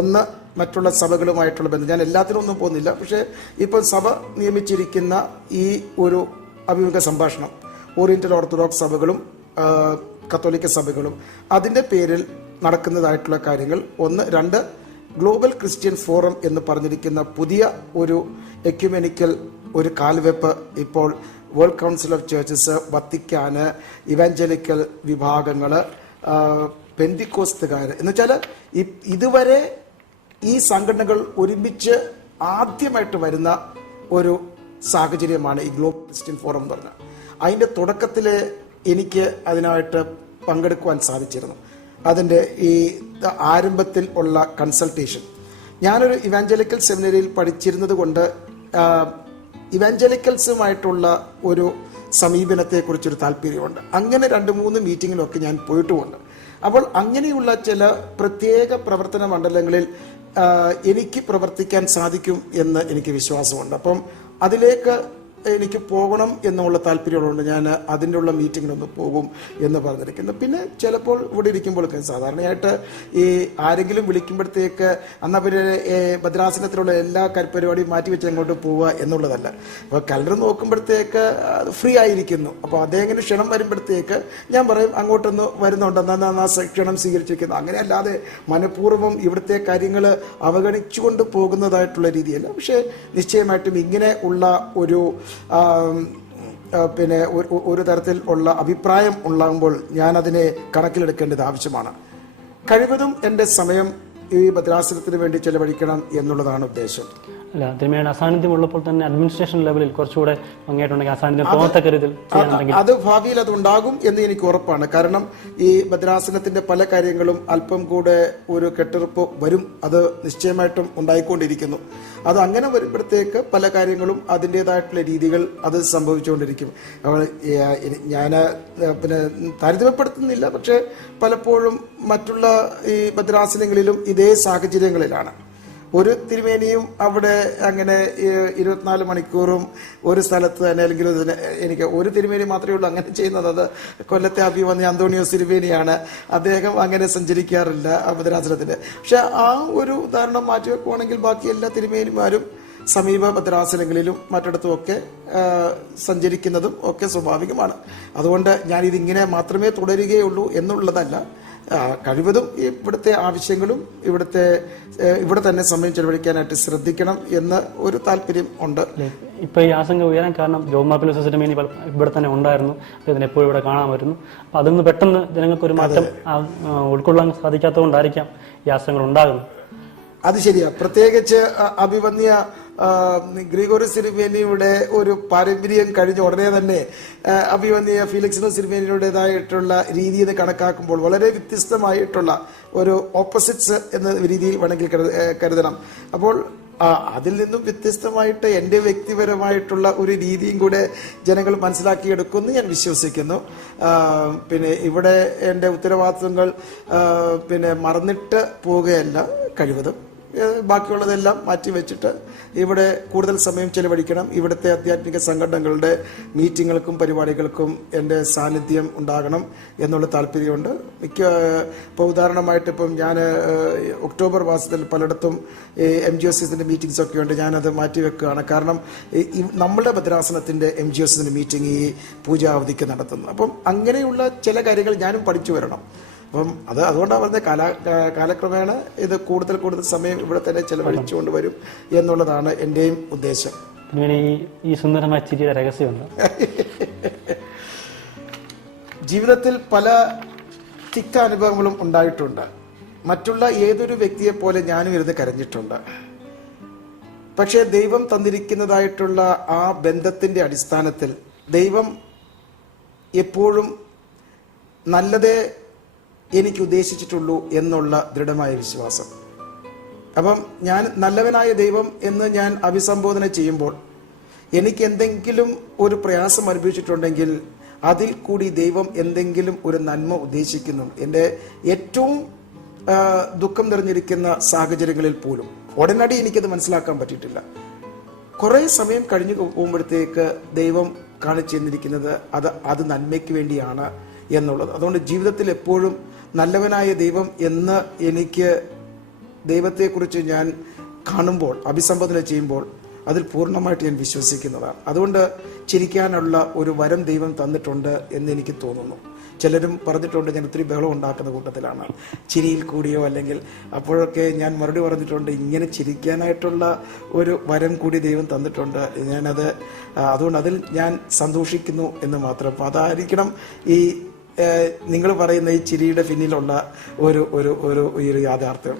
ഒന്ന്, മറ്റുള്ള സഭകളുമായിട്ടുള്ള ബന്ധം. ഞാൻ എല്ലാത്തിനും ഒന്നും പോകുന്നില്ല, പക്ഷേ ഇപ്പോൾ സഭ നിയമിച്ചിരിക്കുന്ന ഈ ഒരു അഭിമുഖ സംഭാഷണം ഓറിയന്റൽ ഓർത്തഡോക്സ് സഭകളും കത്തോലിക്ക സഭകളും അതിൻ്റെ പേരിൽ നടക്കുന്നതായിട്ടുള്ള കാര്യങ്ങൾ. 1. 2, ഗ്ലോബൽ ക്രിസ്ത്യൻ ഫോറം എന്ന് പറഞ്ഞിരിക്കുന്ന പുതിയ ഒരു എക്യുമെനിക്കൽ ഒരു കാൽവെപ്പ് ഇപ്പോൾ world council of churches, Vatican, evangelical വിഭാഗങ്ങൾ, പെന്തിക്കോസ്തുകാർ എന്ന് വെച്ചാൽ ഇതുവരെ ഈ സംഘടനകൾ ഒരുമിച്ച് ആദ്യമായിട്ട് വരുന്ന ഒരു സാഹചര്യമാണ് ഈ ഗ്ലോബൽ ക്രിസ്ത്യൻ ഫോറം എന്ന് പറഞ്ഞാൽ. അതിൻ്റെ തുടക്കത്തിൽ എനിക്ക് അതിനായിട്ട് പങ്കെടുക്കുവാൻ സാധിച്ചിരുന്നു. അതിൻ്റെ ഈ ആരംഭത്തിൽ ഉള്ള കൺസൾട്ടേഷൻ. ഞാനൊരു ഇവാഞ്ചലിക്കൽ സെമിനറിയിൽ പഠിച്ചിരുന്നത് കൊണ്ട് ഇവാഞ്ചലിക്കൽസുമായിട്ടുള്ള ഒരു സമീപനത്തെക്കുറിച്ചൊരു താല്പര്യമുണ്ട്. അങ്ങനെ 2-3 മീറ്റിങ്ങിലൊക്കെ ഞാൻ പോയിട്ടുമുണ്ട്. അപ്പോൾ അങ്ങനെയുള്ള ചില പ്രത്യേക പ്രവർത്തന മണ്ഡലങ്ങളിൽ എനിക്ക് പ്രവർത്തിക്കാൻ സാധിക്കും എന്ന് എനിക്ക് വിശ്വാസമുണ്ട്. അപ്പം അതിലേക്ക് എനിക്ക് പോകണം എന്നുള്ള താല്പര്യമുള്ളതുകൊണ്ട് ഞാൻ അതിൻ്റെ ഉള്ള മീറ്റിങ്ങിനൊന്ന് പോകും എന്ന് പറഞ്ഞിരിക്കുന്നു. പിന്നെ ചിലപ്പോൾ ഇവിടെ ഇരിക്കുമ്പോഴൊക്കെ സാധാരണയായിട്ട് ഈ ആരെങ്കിലും വിളിക്കുമ്പോഴത്തേക്ക് എന്നാൽ പിന്നെ ഭദ്രാസനത്തിലുള്ള എല്ലാ പരിപാടിയും മാറ്റി വെച്ച് അങ്ങോട്ട് പോവുക എന്നുള്ളതല്ല. അപ്പോൾ കലണ്ടർ നോക്കുമ്പോഴത്തേക്ക് ഫ്രീ ആയിരിക്കുന്നു. അപ്പോൾ അദ്ദേഹം ക്ഷണം വരുമ്പോഴത്തേക്ക് ഞാൻ പറയും അങ്ങോട്ടൊന്ന് വരുന്നുണ്ട്, എന്നാൽ ആ ക്ഷണം സ്വീകരിച്ചിരിക്കുന്നു. അങ്ങനെ അല്ലാതെ മനഃപൂർവ്വം ഇവിടുത്തെ കാര്യങ്ങൾ അവഗണിച്ചുകൊണ്ട് പോകുന്നതായിട്ടുള്ള രീതിയല്ല. പക്ഷേ നിശ്ചയമായിട്ടും ഇങ്ങനെ ഉള്ള ഒരു ഒരു തരത്തിൽ ഉള്ള അഭിപ്രായം ഉണ്ടാകുമ്പോൾ ഞാനതിനെ കണക്കിലെടുക്കേണ്ടത് ആവശ്യമാണ്. കഴിവതും എൻ്റെ സമയം ഈ ഭദ്രാസനത്തിന് വേണ്ടി ചെലവഴിക്കണം എന്നുള്ളതാണ് ഉദ്ദേശം. അല്ല, തിരുമേനിയുടെ അസാന്നിധ്യം ഉള്ളപ്പോൾ തന്നെ അഡ്മിനിസ്ട്രേഷൻ ലെവലിൽ കുറച്ചുകൂടെ ഭംഗിയായിട്ടുണ്ടെങ്കിൽ അസാന്നിധ്യം തോന്നത്തക്ക രീതിയിൽ അത് ഭാവിയിൽ അത് ഉണ്ടാകും എന്ന് എനിക്ക് ഉറപ്പാണ്. കാരണം ഈ ഭദ്രാസനത്തിന്റെ പല കാര്യങ്ങളും അല്പം കൂടെ ഒരു കെട്ടുറപ്പ് വരും, അത് നിശ്ചയമായിട്ടും ഉണ്ടായിക്കൊണ്ടിരിക്കുന്നു. അത് അങ്ങനെ വരുമ്പോഴത്തേക്ക് പല കാര്യങ്ങളും അതിൻ്റെതായിട്ടുള്ള രീതികൾ അത് സംഭവിച്ചുകൊണ്ടിരിക്കും. ഞാൻ താരതമ്യപ്പെടുത്തുന്നില്ല, പക്ഷെ പലപ്പോഴും മറ്റുള്ള ഈ ഭദ്രാസനങ്ങളിലും ഇതേ സാഹചര്യങ്ങളിലാണ്. ഒരു തിരുമേനിയും അവിടെ അങ്ങനെ 24 മണിക്കൂറും ഒരു സ്ഥലത്ത് തന്നെ, അല്ലെങ്കിൽ എനിക്ക് ഒരു തിരുമേനി മാത്രമേ ഉള്ളൂ അങ്ങനെ ചെയ്യുന്നത്. അത് കൊല്ലത്തെ അഭിവന്യ അന്തോണിയോസ് തിരുമേനിയാണ്. അദ്ദേഹം അങ്ങനെ സഞ്ചരിക്കാറില്ല ഭദ്രാസനത്തിന്റെ. പക്ഷെ ആ ഒരു ഉദാഹരണം മാറ്റി വെക്കുവാണെങ്കിൽ ബാക്കി എല്ലാ തിരുമേനിമാരും സമീപ ഭദ്രാസനങ്ങളിലും മറ്റിടത്തുമൊക്കെ സഞ്ചരിക്കുന്നതും ഒക്കെ സ്വാഭാവികമാണ്. അതുകൊണ്ട് ഞാനിതിങ്ങനെ മാത്രമേ തുടരുകയുള്ളൂ എന്നുള്ളതല്ല. കഴിവതും ഇവിടുത്തെ ആവശ്യങ്ങളും ഇവിടെ തന്നെ സമയം ചെലവഴിക്കാനായിട്ട് ശ്രദ്ധിക്കണം എന്ന് ഒരു താല്പര്യം ഉണ്ട്. ഇപ്പൊ ഈ ആശങ്ക ഉയരാൻ കാരണം ജോൺ മാർ പീലിയോസ് തിരുമേനി ഇവിടെ തന്നെ ഉണ്ടായിരുന്നു, അദ്ദേഹത്തിന് എപ്പോഴും ഇവിടെ കാണാൻ വരുന്നു. അപ്പൊ അതൊന്ന് പെട്ടെന്ന് ജനങ്ങൾക്ക് ഒരു മാറ്റം ഉൾക്കൊള്ളാൻ സാധിക്കാത്തതുകൊണ്ടായിരിക്കാം ഈ ആശങ്കകൾ ഉണ്ടാകുന്നത്. അത് ശരിയാ. പ്രത്യേകിച്ച് അഭിവന്യ ഗ്രിഗോറിയോസ് തിരുമേനിയുടെ ഒരു പാരമ്പര്യം കഴിഞ്ഞ ഉടനെ തന്നെ അഭിവന്യ ഫീലിക്സിനോസ് തിരുമേനിയുടേതായിട്ടുള്ള രീതിയിൽ കണക്കാക്കുമ്പോൾ വളരെ വ്യത്യസ്തമായിട്ടുള്ള ഒരു ഓപ്പോസിറ്റ്സ് എന്ന രീതിയിൽ വേണമെങ്കിൽ കരുതണം. അപ്പോൾ അതിൽ നിന്നും വ്യത്യസ്തമായിട്ട് എൻ്റെ വ്യക്തിപരമായിട്ടുള്ള ഒരു രീതിയും കൂടെ ജനങ്ങൾ മനസ്സിലാക്കിയെടുക്കുമെന്ന് ഞാൻ വിശ്വസിക്കുന്നു. പിന്നെ ഇവിടെ എൻ്റെ ഉത്തരവാദിത്വങ്ങൾ മറന്നിട്ട് പോവുകയല്ല, കഴിവതും ബാക്കിയുള്ളതെല്ലാം മാറ്റി വെച്ചിട്ട് ഇവിടെ കൂടുതൽ സമയം ചെലവഴിക്കണം. ഇവിടുത്തെ ആധ്യാത്മിക സംഘടനകളുടെ മീറ്റിങ്ങുകൾക്കും പരിപാടികൾക്കും എൻ്റെ സാന്നിധ്യം ഉണ്ടാകണം എന്നുള്ള താല്പര്യമുണ്ട്. ഇപ്പോൾ ഉദാഹരണമായിട്ട് ഇപ്പം ഞാൻ ഒക്ടോബർ മാസത്തിൽ പലയിടത്തും MGOCസിൻ്റെ മീറ്റിംഗ്സ് ഒക്കെ ഉണ്ട്. ഞാനത് മാറ്റിവെക്കുകയാണ്. കാരണം നമ്മുടെ ഭദ്രാസനത്തിൻ്റെ MGOCസിൻ്റെ മീറ്റിംഗ് ഈ പൂജാവധിക്ക് നടത്തുന്നത്. അപ്പം അങ്ങനെയുള്ള ചില കാര്യങ്ങൾ ഞാനും പഠിച്ചു വരണം. അപ്പം അതുകൊണ്ടാണ് പറഞ്ഞത് കാലക്രമേണ ഇത് കൂടുതൽ സമയം ഇവിടെ തന്നെ ചെലവഴിച്ചുകൊണ്ട് വരും എന്നുള്ളതാണ് എൻ്റെയും ഉദ്ദേശം. പിന്നെ ഈ സുന്ദരമായ ചിരിയുടെ രഹസ്യമുണ്ട്. ജീവിതത്തിൽ പല തിക്ത അനുഭവങ്ങളും ഉണ്ടായിട്ടുണ്ട്. മറ്റുള്ള ഏതൊരു വ്യക്തിയെ പോലെ ഞാനും ഇരുന്ന് കരഞ്ഞിട്ടുണ്ട്. പക്ഷേ ദൈവം തന്നിരിക്കുന്നതായിട്ടുള്ള ആ ബന്ധത്തിൻ്റെ അടിസ്ഥാനത്തിൽ ദൈവം എപ്പോഴും നല്ലതേ എനിക്ക് ഉദ്ദേശിച്ചിട്ടുള്ളൂ എന്നുള്ള ദൃഢമായ വിശ്വാസം. അപ്പം ഞാൻ നല്ലവനായ ദൈവം എന്ന് ഞാൻ അഭിസംബോധന ചെയ്യുമ്പോൾ എനിക്ക് എന്തെങ്കിലും ഒരു പ്രയാസം അനുഭവിച്ചിട്ടുണ്ടെങ്കിൽ അതിൽ കൂടി ദൈവം എന്തെങ്കിലും ഒരു നന്മ ഉദ്ദേശിക്കുന്നു. എൻ്റെ ഏറ്റവും ദുഃഖം നിറഞ്ഞിരിക്കുന്ന സാഹചര്യങ്ങളിൽ പോലും ഉടനടി എനിക്കത് മനസ്സിലാക്കാൻ പറ്റിയിട്ടില്ല. കുറേ സമയം കഴിഞ്ഞു പോകുമ്പോഴത്തേക്ക് ദൈവം കാണിച്ചു തന്നിരിക്കുന്നത് അത് നന്മയ്ക്ക് വേണ്ടിയാണ് എന്നുള്ളത്. അതുകൊണ്ട് ജീവിതത്തിൽ എപ്പോഴും നല്ലവനായ ദൈവം എന്ന് എനിക്ക് ദൈവത്തെക്കുറിച്ച് ഞാൻ കാണുമ്പോൾ, അഭിസംബോധന ചെയ്യുമ്പോൾ അതിൽ പൂർണ്ണമായിട്ട് ഞാൻ വിശ്വസിക്കുന്നതാണ്. അതുകൊണ്ട് ചിരിക്കാനുള്ള ഒരു വരം ദൈവം തന്നിട്ടുണ്ട് എന്ന് എനിക്ക് തോന്നുന്നു. ചിലരും പറഞ്ഞിട്ടുണ്ട് ഞാൻ ഒത്തിരി ബഹളം ഉണ്ടാക്കുന്ന കൂട്ടത്തിലാണ്, ചിരിയിൽ കൂടിയോ അല്ലെങ്കിൽ അപ്പോഴൊക്കെ ഞാൻ മറുപടി പറഞ്ഞിട്ടുണ്ട്, ഇങ്ങനെ ചിരിക്കാനായിട്ടുള്ള ഒരു വരം കൂടി ദൈവം തന്നിട്ടുണ്ട്. അതുകൊണ്ട് അതിൽ ഞാൻ സന്തോഷിക്കുന്നു എന്ന് മാത്രം. അപ്പോൾ അതായിരിക്കണം ഈ നിങ്ങൾ പറയുന്ന ഈ ചിരിയുടെ പിന്നിലുള്ള ഒരു യാഥാർത്ഥ്യം.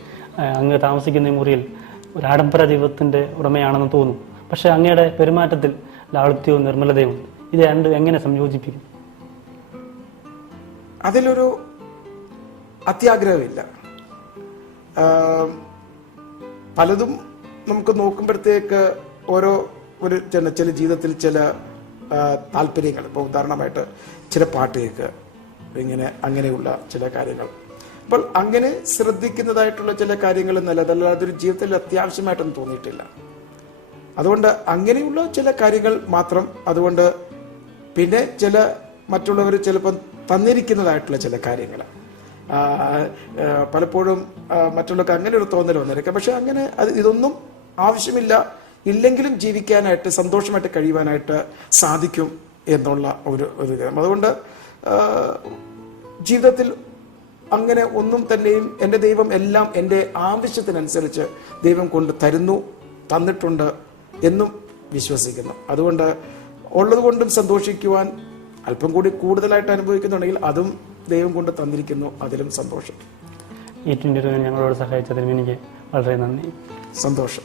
അങ്ങ് താമസിക്കുന്ന ഈ മുറിയിൽ ഒരു ആഡംബര ജീവിതത്തിന്റെ ഉടമയാണെന്ന് തോന്നും. പക്ഷെ അങ്ങയുടെ പെരുമാറ്റത്തിൽ ലാളിത്യവും നിർമ്മലതയും ഇത് രണ്ടും എങ്ങനെ സംയോജിപ്പിക്കും? അതിലൊരു അത്യാഗ്രഹമില്ല. പലതും നമുക്ക് നോക്കുമ്പോഴത്തേക്ക് ചില ജീവിതത്തിൽ ചില താല്പര്യങ്ങൾ, ഇപ്പോൾ ഉദാഹരണമായിട്ട് ചില പാട്ട് കേൾക്കുക, അങ്ങനെയുള്ള ചില കാര്യങ്ങൾ. അപ്പോൾ അങ്ങനെ ശ്രദ്ധിക്കുന്നതായിട്ടുള്ള ചില കാര്യങ്ങൾ എന്നല്ല, അതൊരു ജീവിതത്തിൽ അത്യാവശ്യമായിട്ടൊന്നും തോന്നിയിട്ടില്ല. അതുകൊണ്ട് അങ്ങനെയുള്ള ചില കാര്യങ്ങൾ മാത്രം. അതുകൊണ്ട് പിന്നെ ചില മറ്റുള്ളവർ ചിലപ്പോൾ തന്നിരിക്കുന്നതായിട്ടുള്ള ചില കാര്യങ്ങൾ പലപ്പോഴും മറ്റുള്ളവർക്ക് അങ്ങനെ ഒരു തോന്നൽ വന്നിരിക്കാം. പക്ഷെ അങ്ങനെ ഇതൊന്നും ആവശ്യമില്ല, ഇല്ലെങ്കിലും ജീവിക്കാനായിട്ട് സന്തോഷമായിട്ട് കഴിയുവാനായിട്ട് സാധിക്കും എന്നുള്ള ഒരു അതുകൊണ്ട് ജീവിതത്തിൽ അങ്ങനെ ഒന്നും തന്നെയും എൻ്റെ ദൈവം എല്ലാം എൻ്റെ ആവശ്യത്തിനനുസരിച്ച് ദൈവം കൊണ്ട് തന്നിട്ടുണ്ട് എന്നും വിശ്വസിക്കുന്നു. അതുകൊണ്ട് ഉള്ളതുകൊണ്ടും സന്തോഷിക്കുവാൻ അല്പം കൂടി കൂടുതലായിട്ട് അനുഭവിക്കുന്നുണ്ടെങ്കിൽ അതും ദൈവം കൊണ്ട് തന്നിരിക്കുന്നു, അതിലും സന്തോഷം. ഈ 22 ഞങ്ങളോട് സഹായിച്ചതിന് എനിക്ക് വളരെ നന്ദി. സന്തോഷം.